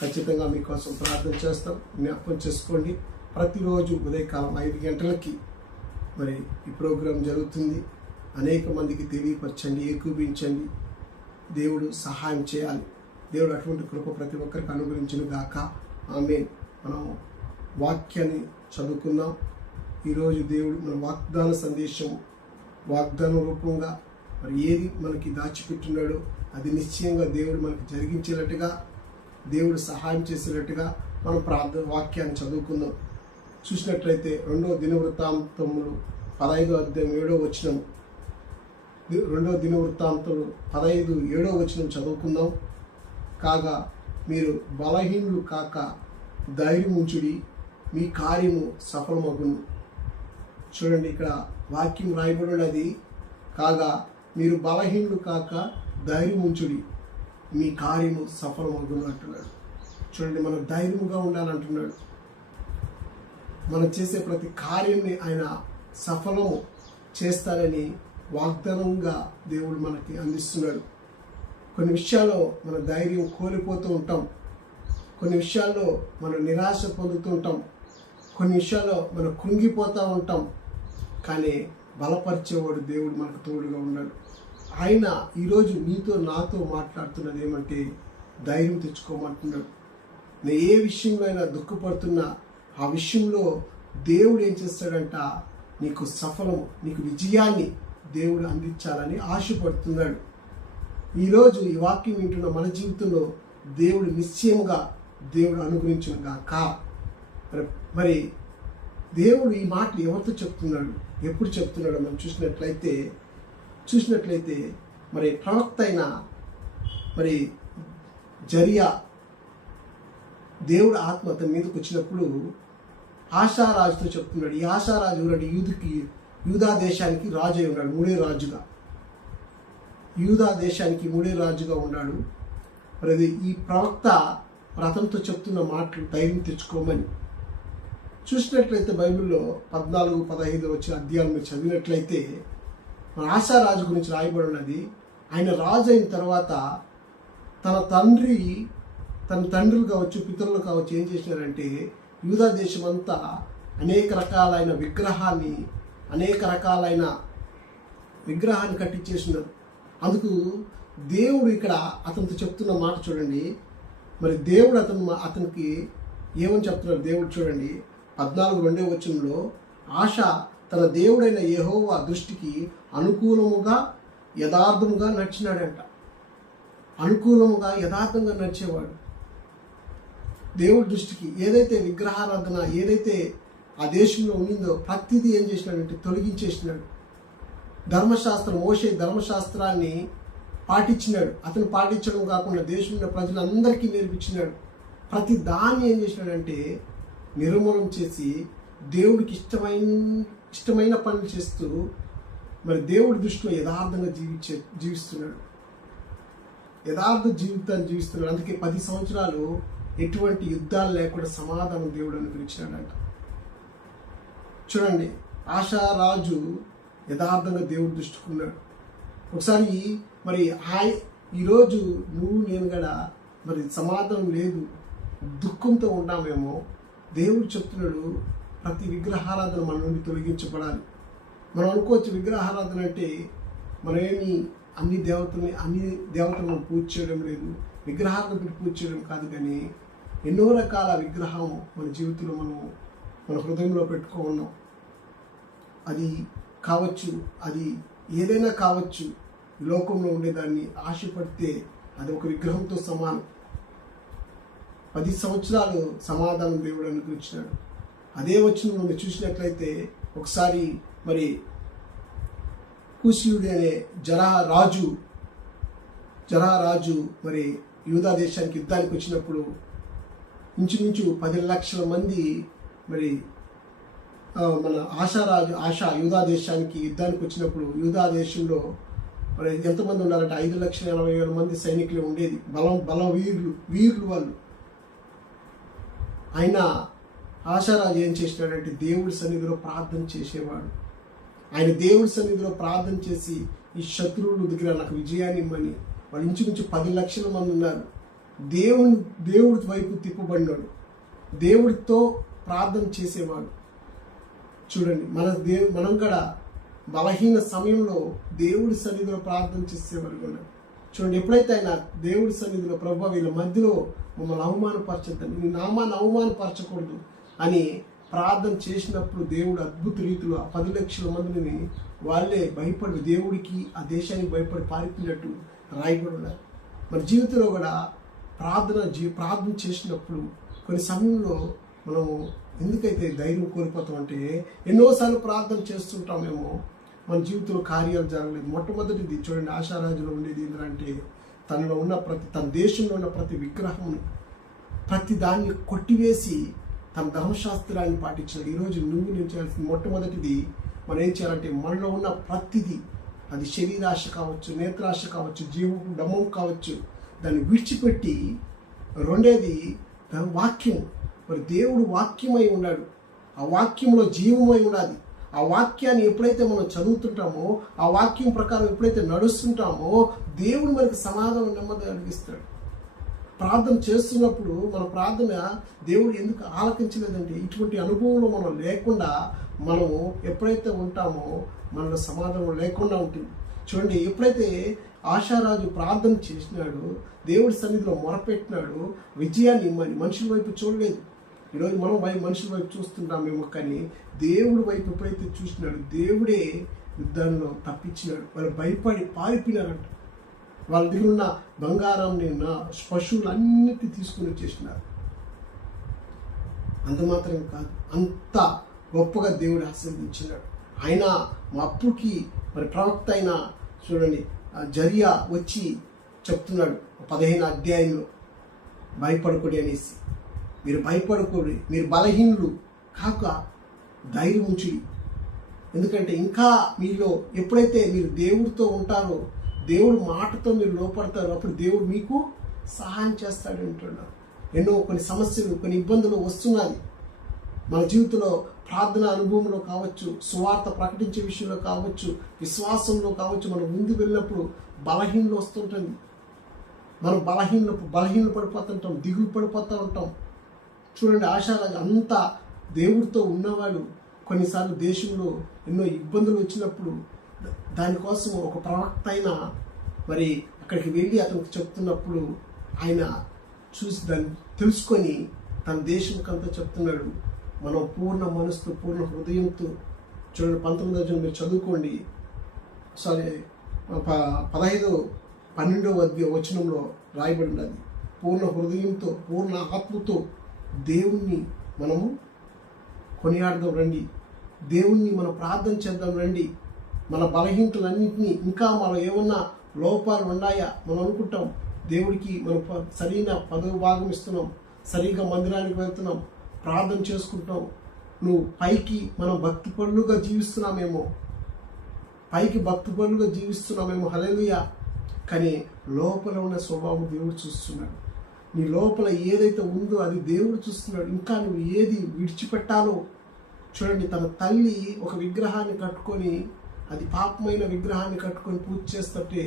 ఖచ్చితంగా మీకోసం ప్రార్థన చేస్తాం. జ్ఞాపకం చేసుకోండి, ప్రతిరోజు ఉదయకాలం 5 గంటలకి మరి ఈ ప్రోగ్రాం జరుగుతుంది. అనేక మందికి తెలియపరచండి, ఏకీభించండి. దేవుడు సహాయం చేయాలి. దేవుడు అటువంటి కృప ప్రతి ఒక్కరికి అనుగ్రహించును గాక. ఆమేన్. మనం వాక్యాన్ని చదువుకుందాం. ఈరోజు దేవుడు మన వాగ్దాన సందేశం, వాగ్దాన రూపంగా మరి ఏది మనకి దాచిపెట్టున్నాడో అది నిశ్చయంగా దేవుడు మనకి జరిగించేటట్టుగా, దేవుడు సహాయం చేసేటట్టుగా మనం వాక్యాన్ని చదువుకుందాం. చూసినట్లయితే 2వ దినవృత్తాంతములు 15వ అధ్యాయం 7వ వచనం, 2వ దినవృత్తాంతములు 15 7వ వచనం చదువుకుందాం. కాగా మీరు బలహీనులు కాక ధైర్యముంచుడి, మీ కార్యము సఫలమగును. చూడండి, ఇక్కడ వాక్యం రాయబడి ఉన్నది, కాగా మీరు బలహీనులు కాక ధైర్యముంచుడి, మీ కార్యము సఫలమగును అంటున్నాడు. చూడండి, మనం ధైర్యముగా ఉండాలంటున్నాడు. మనం చేసే ప్రతి కార్యాన్ని ఆయన సఫలము చేస్తారని వాగ్దానంగా దేవుడు మనకి అందిస్తున్నాడు. కొన్ని విషయాల్లో మన ధైర్యం కోల్పోతూ ఉంటాం, కొన్ని విషయాల్లో మనం నిరాశ పొందుతూ ఉంటాం, కొన్ని విషయాల్లో మనం కృంగిపోతూ ఉంటాం. కానీ బలపరిచేవాడు దేవుడు మనకు తోడుగా ఉన్నాడు. ఆయన ఈరోజు నీతో నాతో మాట్లాడుతున్నది ఏమంటే ధైర్యం తెచ్చుకోమంటున్నాడు. నేను ఏ విషయంలో అయినా దుఃఖపడుతున్నా ఆ విషయంలో దేవుడు ఏం చేస్తాడంట, నీకు సఫలము, నీకు విజయాన్ని దేవుడు అందించాలని ఆశపడుతున్నాడు. ఈరోజు ఈ వాక్యం వింటున్న మన జీవితంలో దేవుడు నిశ్చయముగా దేవుడు అనుగ్రహించుగాక. మరి దేవుడు ఈ మాటలు ఎవరితో చెప్తున్నాడు, ఎప్పుడు చెప్తున్నాడో మనం చూసినట్లయితే మరి ప్రవక్త అయిన మరి జరియా, దేవుడు ఆత్మ అతని మీదకి వచ్చినప్పుడు ఆశారాజుతో చెప్తున్నాడు. ఈ ఆశారాజు ఉన్నాడు, యూదా దేశానికి రాజు అయి ఉన్నాడు, మూడే రాజుగా, యూదా దేశానికి మూడే రాజుగా ఉన్నాడు. మరి ఈ ప్రవక్త అతనితో చెప్తున్న మాటలు ధైర్యం తెచ్చుకోమని. చూసినట్లయితే బైబిల్లో 14, 15 వచ్చిన అధ్యాయాలు మీరు చదివినట్లయితే మన ఆశారాజు గురించి రాయబడి ఉన్నది. ఆయన రాజు అయిన తర్వాత తన తండ్రులు కావచ్చు, పితరులు కావచ్చు ఏం చేసినారంటే యూదా దేశం అంతా అనేక రకాలైన విగ్రహాన్ని కట్టించేసినారు. అందుకు దేవుడు ఇక్కడ అతనితో చెప్తున్న మాట చూడండి. మరి దేవుడు అతనికి ఏమని చెప్తున్నారు దేవుడు చూడండి. 14 వచనంలో ఆశ తన దేవుడైన యెహోవా దృష్టికి అనుకూలముగా యథార్థముగా నడిచినాడంట. అనుకూలముగా యథార్థంగా నడిచేవాడు. దేవుడి దృష్టికి ఏదైతే విగ్రహారాధన ఏదైతే ఆ దేశంలో ఉండిందో ప్రతిదీ ఏం చేసినాడంటే తొలగించేసినాడు. మోషే ధర్మశాస్త్రాన్ని పాటించినాడు. అతను పాటించడం కాకుండా దేశంలో ప్రజలందరికీ నేర్పించినాడు. ప్రతి దాన్ని ఏం చేసినాడంటే నిర్మూలన చేసి దేవుడికి ఇష్టమైన పనులు చేస్తూ మరి దేవుడి దృష్టిలో యథార్థంగా జీవిస్తున్నాడు. యథార్థ జీవితాన్ని జీవిస్తున్నాడు. అందుకే 10 సంవత్సరాలు ఎటువంటి యుద్ధాలు లేకుండా సమాధానం దేవుడు అనుగ్రహించినాడంట. చూడండి, ఆశారాజు యథార్థంగా దేవుడు దృష్టికున్నాడు. ఒకసారి మరి ఈరోజు నువ్వు నేను కూడా మరి సమాధానం లేదు, దుఃఖంతో ఉన్నామేమో. దేవుడు చెప్తున్నాడు ప్రతి విగ్రహారాధన మన నుండి తొలగించబడాలి. మనం అనుకోవచ్చు విగ్రహారాధన అంటే మనమేమి అన్ని దేవతలను పూజ చేయడం లేదు, విగ్రహాలను పెట్టి పూజ చేయడం కాదు. కానీ ఎన్నో రకాల విగ్రహం మన జీవితంలో మన హృదయంలో పెట్టుకున్నాం. అది కావచ్చు, అది ఏదైనా కావచ్చు. లోకంలో ఉండేదాన్ని ఆశపడితే అది ఒక విగ్రహంతో సమానం. 10 సంవత్సరాలు సమాధానం దేవుడు అనుగ్రహించినాడు. అదే వచ్చిన మనం చూసినట్లయితే ఒకసారి మరి కూషీయుడు అనే జరారాజు మరి యూదా దేశానికి యుద్ధానికి వచ్చినప్పుడు ఇంచుమించు 10 లక్షల మంది మరి మన ఆశా యూదా దేశానికి యుద్ధానికి వచ్చినప్పుడు యూదా దేశంలో మరి ఎంతమంది ఉన్నారంటే 5,80,000 మంది సైనికులు ఉండేది. బలం వీరులు వాళ్ళు. ఆయన ఆశారాజు ఏం చేసినాడంటే దేవుడి సన్నిధిలో ప్రార్థన చేసేవాడు. ఆయన దేవుడి సన్నిధిలో ప్రార్థన చేసి ఈ శత్రువుల దగ్గర నాకు విజయాన్ని ఇమ్మని. వాళ్ళు ఇంచుమించు 10 లక్షల మంది ఉన్నారు. దేవుడి వైపు తిప్పబడినాడు, దేవుడితో ప్రార్థన చేసేవాడు. చూడండి, మనం కూడా బలహీన సమయంలో దేవుడి సన్నిధిలో ప్రార్థన చేసేవారు కూడా. చూడండి, ఎప్పుడైతే ఆయన దేవుడి సన్నిధిలో ప్రభువా వీళ్ళ మధ్యలో మమ్మల్ని అవమానపరచద్దని, నీ నామాన్ని అవమానపరచకూడదు అని ప్రార్థన చేసినప్పుడు దేవుడు అద్భుత రీతిలో ఆ 10 లక్షల మందిని వాళ్ళే భయపడి దేవుడికి ఆ దేశానికి భయపడి పారిపోయినట్టు రాయబడి ఉన్నారు. మన జీవితంలో కూడా ప్రార్థన చేసినప్పుడు కొన్ని సమయంలో మనము ఎందుకైతే ధైర్యం కోల్పోతాం అంటే ఎన్నోసార్లు ప్రార్థన చేస్తుంటామేమో మన జీవితంలో కార్యాలు జరగలేదు. మొట్టమొదటిది చూడండి, ఆశారాజులో ఉండేది ఏంటంటే తన దేశంలో ఉన్న ప్రతి విగ్రహం ప్రతి దాన్ని కొట్టివేసి తన ధర్మశాస్త్రాన్ని పాటించాడు. ఈరోజు నేను చేయాల్సింది మొట్టమొదటిది మనం ఏం చేయాలంటే మనలో ఉన్న ప్రతిదీ, అది శరీరాశ కావచ్చు, నేత్రాశ కావచ్చు, జీవపు డమ్మం కావచ్చు, దాన్ని విడిచిపెట్టి రెండేది దాని వాక్యం. మరి దేవుడు వాక్యమై ఉన్నాడు, ఆ వాక్యంలో జీవమై ఉన్నది. ఆ వాక్యాన్ని ఎప్పుడైతే మనం చదువుతుంటామో, ఆ వాక్యం ప్రకారం ఎప్పుడైతే నడుస్తుంటామో దేవుడు మనకి సమాధానం నెమ్మది కలిగిస్తాడు. ప్రార్థన చేస్తున్నప్పుడు మన ప్రార్థన దేవుడు ఎందుకు ఆలకించలేదంటే ఇటువంటి అనుభవంలో మనం లేకుండా మనము ఎప్పుడైతే ఉంటామో మనలో సమాధానం లేకుండా ఉంటుంది. చూడండి, ఎప్పుడైతే ఆశారాజు ప్రార్థన చేసినాడు, దేవుడి సన్నిధిలో మొరపెట్టినాడు, విజయాన్ని మనుషుల వైపు చూడలేదు. ఈరోజు మనం మనుషుల వైపు చూస్తుంటామేమో, కానీ దేవుడి వైపు ఎప్పుడైతే చూసినాడు దేవుడే యుద్ధంలో తప్పించినాడు. వాళ్ళు భయపడి పారిపోయినారంట. వాళ్ళ దగ్గర ఉన్న బంగారాన్ని, పశువులన్నిటి తీసుకుని వచ్చేసినారు. అంత మాత్రమే కాదు, అంత గొప్పగా దేవుడు ఆశీర్వదించినాడు. ఆయన అప్పుకి మరి ప్రవక్త అయిన చూడండి జరియా వచ్చి చెప్తున్నాడు 15వ అధ్యాయంలో, భయపడకూడదు అనేసి. మీరు భయపడకూడదు, మీరు బలహీనులు కాక ధైర్యం ఉంచుడి. ఎందుకంటే ఇంకా మీలో ఎప్పుడైతే మీరు దేవుడితో ఉంటారో, దేవుడు మాటతో మీరు లోపడతారో, అప్పుడు దేవుడు మీకు సహాయం చేస్తాడు అంటున్నారు. కొన్ని సమస్యలు, కొన్ని ఇబ్బందులు వస్తున్నది మన జీవితంలో. ప్రార్థన అనుభవంలో కావచ్చు, సువార్త ప్రకటించే విషయంలో కావచ్చు, విశ్వాసంలో కావచ్చు, మనం ముందు వెళ్ళినప్పుడు బలహీనలు వస్తుంటుంది. మనం బలహీన పడిపోతుంటాం, దిగులు పడిపోతూ ఉంటాం. చూడండి, ఆశారాజు అంతా దేవుడితో ఉన్నవాడు కొన్నిసార్లు దేశంలో ఎన్నో ఇబ్బందులు వచ్చినప్పుడు దానికోసం ఒక ప్రవక్త అయిన మరి అక్కడికి వెళ్ళి అతనికి చెప్తున్నప్పుడు ఆయన చూసి దాన్ని తెలుసుకొని తన దేశంకంతా చెప్తున్నాడు. మనం పూర్ణ మనసుతో, పూర్ణ హృదయంతో, చూడండి 19వ మీరు చదువుకోండి, 12వ వచనంలో రాయబడి ఉన్నది. పూర్ణ హృదయంతో, పూర్ణ ఆత్మతో దేవుణ్ణి మనము కొనియాడదాం రండి, దేవుణ్ణి మనం ప్రార్థన చేద్దాం రండి. మన బలహీనతలన్నింటినీ, ఇంకా మనం ఏమన్నా లోపాలు ఉన్నాయా మనం అనుకుంటాం, దేవుడికి మనం సరైన 10వ భాగం ఇస్తున్నాం, సరిగా మందిరానికి వెళ్తున్నాం, ప్రార్థన చేసుకుంటాం, నువ్వు పైకి మనం భక్తి పనులుగా జీవిస్తున్నామేమో, హల్లెలూయా. కానీ లోపల ఉన్న స్వభావం దేవుడు చూస్తున్నాడు. నీ లోపల ఏదైతే ఉందో అది దేవుడు చూస్తున్నాడు. ఇంకా నువ్వు ఏది విడిచిపెట్టాలో చూడండి. తన తల్లి ఒక విగ్రహాన్ని కట్టుకొని, అది పాపమైన విగ్రహాన్ని కట్టుకొని పూజ చేస్తుంటే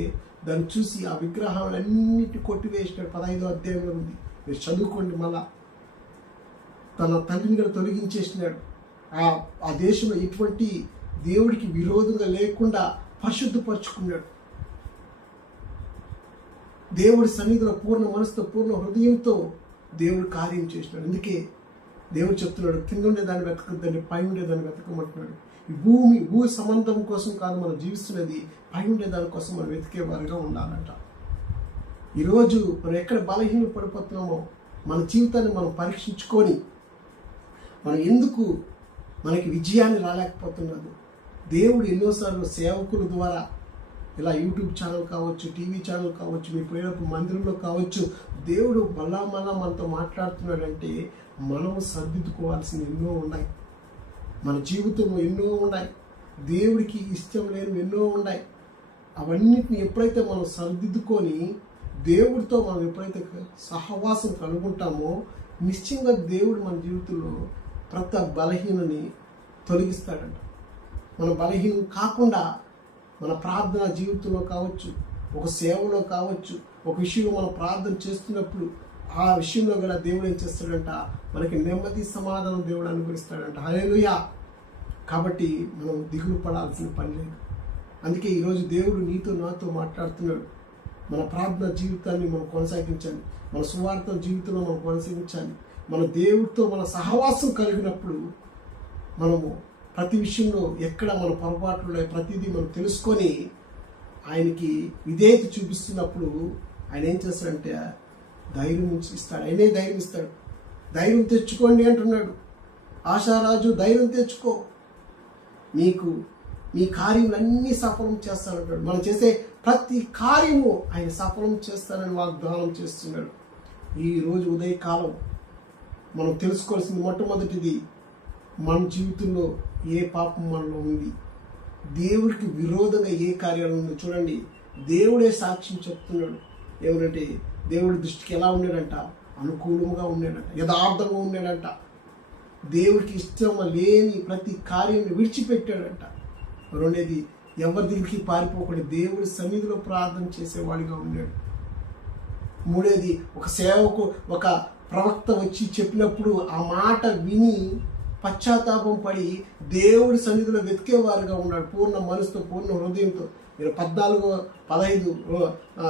దాన్ని చూసి ఆ విగ్రహాలన్నిటి కొట్టివేసినాడు. 15వ అధ్యాయంలో ఉంది, మీరు చదువుకోండి. మళ్ళా తన తల్లిని కూడా తొలగించేసినాడు. ఆ దేశంలో ఎటువంటి దేవుడికి విరోధంగా లేకుండా పరిశుద్ధపరుచుకున్నాడు. దేవుడి సన్నిధిలో పూర్ణ మనసుతో, పూర్ణ హృదయంతో దేవుడు కార్యం చేసినాడు. అందుకే దేవుడు చెప్తున్నాడు, కింద ఉండేదాన్ని వెతకద్దండి, పై ఉండేదాన్ని వెతకమంటున్నాడు. ఈ భూ సంబంధం కోసం కాదు మనం జీవిస్తున్నది, పై ఉండేదాని కోసం మనం వెతికేవారుగా ఉండాలంట. ఈరోజు మనం ఎక్కడ బలహీన పడిపోతున్నామో మన జీవితాన్ని మనం పరీక్షించుకొని, మనం ఎందుకు మనకి విజయాన్ని రాలేకపోతున్నది. దేవుడు ఎన్నోసార్లు సేవకుల ద్వారా, ఇలా యూట్యూబ్ ఛానల్ కావచ్చు, టీవీ ఛానల్ కావచ్చు, మీ ప్రేరపు మందిరంలో కావచ్చు, దేవుడు మళ్ళా మనతో మాట్లాడుతున్నాడంటే మనము సర్దిద్దుకోవాల్సిన ఎన్నో ఉన్నాయి. మన జీవితంలో ఎన్నో ఉన్నాయి, దేవుడికి ఇష్టం లేని ఎన్నో ఉన్నాయి. అవన్నిటిని ఎప్పుడైతే మనం సరిదిద్దుకొని దేవుడితో మనం ఎప్పుడైతే సహవాసం కనుగొంటామో, నిశ్చయంగా దేవుడు మన జీవితంలో ప్రతి బలహీనని తొలగిస్తాడంట. మన బలహీనం కాకుండా మన ప్రార్థన జీవితంలో కావచ్చు, ఒక సేవలో కావచ్చు, ఒక విషయంలో మనం ప్రార్థన చేస్తున్నప్పుడు ఆ విషయంలో కూడా దేవుడు ఏం చేస్తాడంట, మనకి నెమ్మది సమాధానం దేవుడు అనుగ్రహిస్తాడంట. హల్లెలూయా. కాబట్టి మనం దిగులు పడాల్సిన పని లేదు. అందుకే ఈరోజు దేవుడు నీతో నాతో మాట్లాడుతున్నాడు. మన ప్రార్థన జీవితాన్ని మనం కొనసాగించాలి, మన సువార్త జీవితంలో మనం కొనసాగించాలి. మన దేవుడితో మన సహవాసం కలిగినప్పుడు మనము ప్రతి విషయంలో ఎక్కడ మన పొరపాట్లు ప్రతిదీ మనం తెలుసుకొని ఆయనకి విధేయత చూపిస్తున్నప్పుడు ఆయన ఏం చేస్తాడంటే ధైర్యం ఇస్తాడు. ఆయనే ధైర్యం ఇస్తాడు. ధైర్యం తెచ్చుకోండి అంటున్నాడు. ఆశారాజు ధైర్యం తెచ్చుకో, మీకు మీ కార్యములన్నీ సఫలం చేస్తానంటాడు. మనం చేసే ప్రతి కార్యము ఆయన సఫలం చేస్తానని వాగ్దానం చేస్తున్నాడు. ఈరోజు ఉదయకాలం మనం తెలుసుకోవాల్సింది మొట్టమొదటిది, మన జీవితంలో ఏ పాపం మనలో ఉంది, దేవుడికి విరోధంగా ఏ కార్యాలు ఉందో చూడండి. దేవుడే సాక్ష్యం చెప్తున్నాడు. ఏమంటే దేవుడి దృష్టికి ఎలా ఉన్నాడంట? అనుకూలంగా ఉన్నాడంట, యథార్థంగా ఉన్నాడంట. దేవుడికి ఇష్టం లేని ప్రతి కార్యాన్ని విడిచిపెట్టాడంట. రెండేది, ఎవరి దగ్గరికి పారిపోకుండా దేవుడి సన్నిధిలో ప్రార్థన చేసేవాడిగా ఉన్నాడు. మూడేది, ఒక సేవకు ఒక ప్రవక్త వచ్చి చెప్పినప్పుడు ఆ మాట విని పశ్చాత్తాపం పడి దేవుడి సన్నిధిలో వెతికేవారుగా ఉన్నాడు. పూర్ణ మనసుతో, పూర్ణ హృదయంతో. మీరు 14-15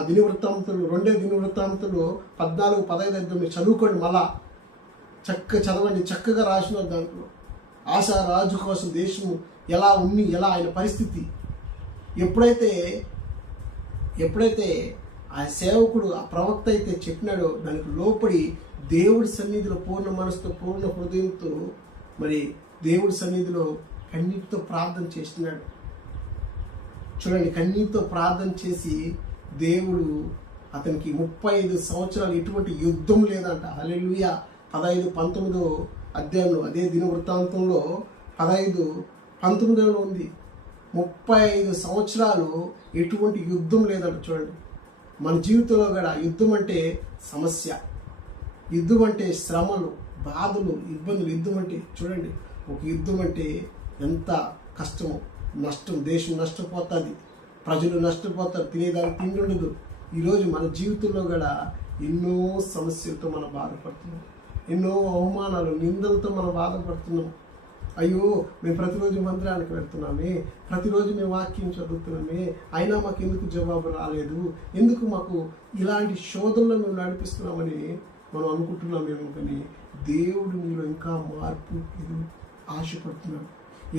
దినవృత్తాంతులు, 2 దినవృత్తాంతులు 14-15 మీరు చదువుకోండి. మళ్ళా చదవండి, చక్కగా రాసిన దాంట్లో ఆశా రాజు కోసం దేశం ఎలా ఆయన పరిస్థితి ఎప్పుడైతే ఆ సేవకుడు ఆ ప్రవక్త అయితే చెప్పినాడో దానికి లోపడి దేవుడి సన్నిధిలో పూర్ణ మనసుతో, పూర్ణ హృదయంతో మరి దేవుడి సన్నిధిలో కన్నీటితో ప్రార్థన చేస్తున్నాడు. చూడండి, కన్నీటితో ప్రార్థన చేసి దేవుడు అతనికి 35 సంవత్సరాలు ఎటువంటి యుద్ధం లేదంట. హల్లెలూయా. 15-19 అధ్యాయంలో అదే దినవృత్తాంతంలో 15-19 ఉంది. 35 సంవత్సరాలు ఎటువంటి యుద్ధం లేదంట. చూడండి, మన జీవితంలో కూడా యుద్ధం అంటే సమస్య, యుద్ధం అంటే శ్రమలు, బాధలు, ఇబ్బందులు. యుద్ధం అంటే చూడండి, ఒక యుద్ధం అంటే ఎంత కష్టమో, నష్టం, దేశం నష్టపోతుంది, ప్రజలు నష్టపోతారు, తినేదానికి తిండి ఉండదు. ఈరోజు మన జీవితంలో కూడా ఎన్నో సమస్యలతో మనం బాధపడుతున్నాం, ఎన్నో అవమానాలు, నిందలతో మనం బాధపడుతున్నాం. అయ్యో, మేము ప్రతిరోజు మందిరానికి వెళ్తున్నామే, ప్రతిరోజు మేము వాక్యం చదువుతున్నామే, అయినా మాకు ఎందుకు జవాబు రాలేదు, ఎందుకు మాకు ఇలాంటి శోధనలో మేము నడిపిస్తున్నామని మనం అనుకుంటున్నామేమో. కానీ దేవుడు మీలో ఇంకా మార్పు ఆశపడుతున్నాడు.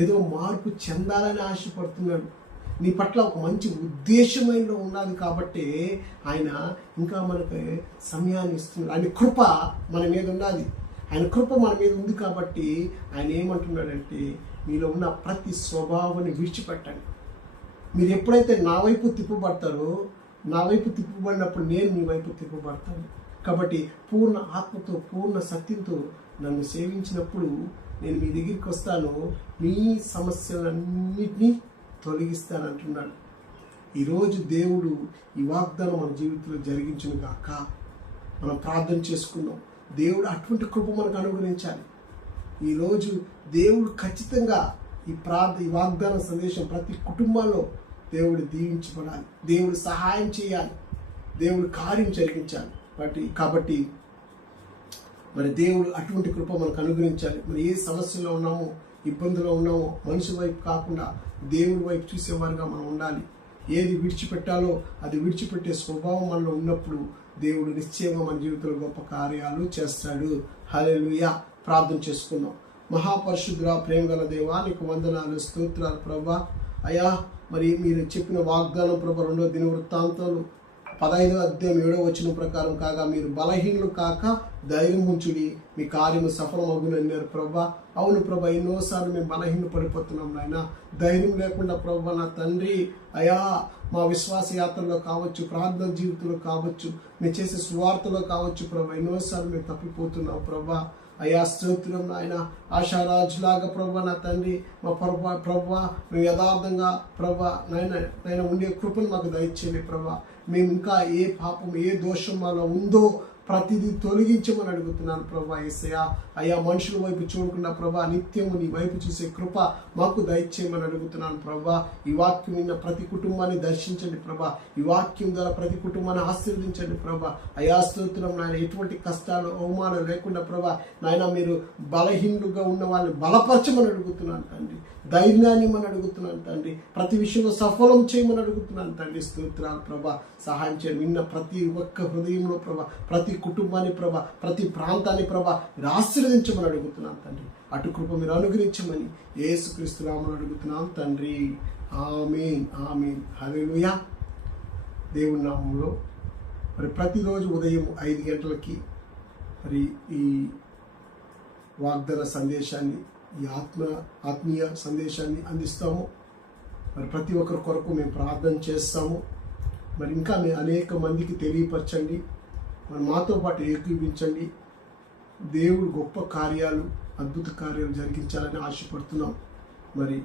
ఏదో మార్పు చెందాలని ఆశపడుతున్నాడు. నీ పట్ల ఒక మంచి ఉద్దేశమైనలో ఉన్నది కాబట్టి ఆయన ఇంకా మనకి సమయాన్ని ఇస్తున్నాడు. ఆయన కృప మన మీద ఉన్నది. ఆయన కృప మన మీద ఉంది కాబట్టి ఆయన ఏమంటున్నాడంటే, మీలో ఉన్న ప్రతి స్వభావాన్ని విడిచిపెట్టండి. మీరు ఎప్పుడైతే నా వైపు తిప్పబడతారో, నా వైపు తిప్పబడినప్పుడు నేను మీ వైపు తిప్పబడతాను. కాబట్టి పూర్ణ ఆత్మతో, పూర్ణ సత్యంతో నన్ను సేవించినప్పుడు నేను మీ దగ్గరికి వస్తాను, మీ సమస్యలన్నిటినీ తొలగిస్తానంటున్నాడు. ఈరోజు దేవుడు ఈ వాగ్దానం మన జీవితంలో జరిగించును గాక. మనం ప్రార్థన చేసుకున్నాం. దేవుడు అటువంటి కృప మనకు అనుగ్రహించాలి. ఈరోజు దేవుడు ఖచ్చితంగా ఈ వాగ్దాన సందేశం ప్రతి కుటుంబాల్లో దేవుడు దీవించబడాలి, దేవుడు సహాయం చేయాలి, దేవుడు కార్యం జరిగించాలి. కాబట్టి మరి దేవుడు అటువంటి కృప మనకు అనుగ్రహించాలి. మరి ఏ సమస్యలో ఉన్నామో, ఇబ్బందులో ఉన్నామో, మనిషి వైపు కాకుండా దేవుడి వైపు చూసేవారుగా మనం ఉండాలి. ఏది విడిచిపెట్టాలో అది విడిచిపెట్టే స్వభావం మనలో ఉన్నప్పుడు దేవుడు నిశ్చయంగా మన జీవితంలో గొప్ప కార్యాలు చేస్తాడు. హల్లెలూయా. ప్రార్థన చేసుకుందాం. మహాపరిశుద్ధుడా, ప్రేమగల దేవా, నీకు వందనాలు, స్తోత్రాలు ప్రభా. అయ్యా, మరి మీరు చెప్పిన వాగ్దానం ప్రభా 2 దినవృత్తాంతాలు 15వ అధ్యాయం 7వ వచనం ప్రకారం కాగా మీరు బలహీనులు కాక ధైర్యం ఉంచుడి, మీ కార్యము సఫలమగును అన్నారు ప్రభా. అవును ప్రభా, ఎన్నోసార్లు మేము బలహీన పడిపోతున్నాం నాయన. ధైర్యం లేకుండా ప్రభా నా తండ్రి, అయా మా విశ్వాస యాత్రలో కావచ్చు, ప్రార్థన జీవితంలో కావచ్చు, మేము చేసే సువార్తలో కావచ్చు ప్రభా, ఎన్నోసార్లు మేము తప్పిపోతున్నాం ప్రభా. అయా స్తోత్రం నాయన. ఆశారాజులాగా ప్రభా నా తండ్రి, మా ప్రభా మేము యథార్థంగా ప్రభా నాయన ఉండే కృపను మాకు దయచేయండి ప్రభా. మేము ఇంకా ఏ పాపం, ఏ దోషం మాలో ఉందో ప్రతిదీ తొలగించమని అడుగుతున్నాను ప్రభా. యేసయ్యా, అయ్యా మనుషుల వైపు చూడకుండా ప్రభా నిత్యము నీ వైపు చూసే కృప మాకు దయచేయమని అడుగుతున్నాను ప్రభా. ఈ వాక్యం విన్న ప్రతి కుటుంబాన్ని దర్శించండి ప్రభా. ఈ వాక్యం ద్వారా ప్రతి కుటుంబాన్ని ఆశీర్వదించండి ప్రభా. అయా స్తోత్రం నాయన. ఎటువంటి కష్టాలు, అవమానాలు లేకుండా ప్రభా నాయన మీరు బలహీనులుగా ఉన్న వాళ్ళని బలపరచమని అడుగుతున్నాను తండ్రి. ధైర్యాన్ని మనం అడుగుతున్నాను తండ్రి. ప్రతి విషయంలో సఫలం చేయమని అడుగుతున్నాను తండ్రి. స్తోత్రాలు ప్రభా. సహాయం చేయండి. విన్న ప్రతి ఒక్క హృదయంలో ప్రభా, ప్రతి కుటుంబాన్ని ప్రభా, ప్రతి ప్రాంతాన్ని ప్రభా మీరు ఆశీర్వదించమని అడుగుతున్నాను తండ్రి. అటు కృప మీరు అనుగ్రహించమని యేసుక్రీస్తు నామములో అడుగుతున్నాం తండ్రి. ఆమేన్, ఆమేన్, హల్లెలూయా. దేవుని నామంలో మరి ప్రతిరోజు ఉదయం 5 గంటలకి మరి ఈ వాగ్దాన సందేశాన్ని, ఈ ఆత్మీయ సందేశాన్ని అందిస్తాము. మరి ప్రతి ఒక్కరి కొరకు మేము ప్రార్థన చేస్తాము. మరి ఇంకా అనేక మందికి తెలియపరచండి. మరి మాతో పాటు ఏకీభించండి. దేవుడు గొప్ప కార్యాలు, అద్భుత కార్యాలు జరిగించాలని ఆశపడుతున్నాం. మరి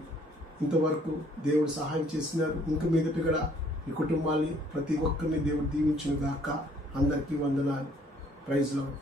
ఇంతవరకు దేవుడు సహాయం చేసినారు. ఇంక మీదట కూడా ఈ కుటుంబాన్ని, ప్రతి ఒక్కరిని దేవుడు దీవించును గాక. అందరికీ వందనాలు. Praise lord.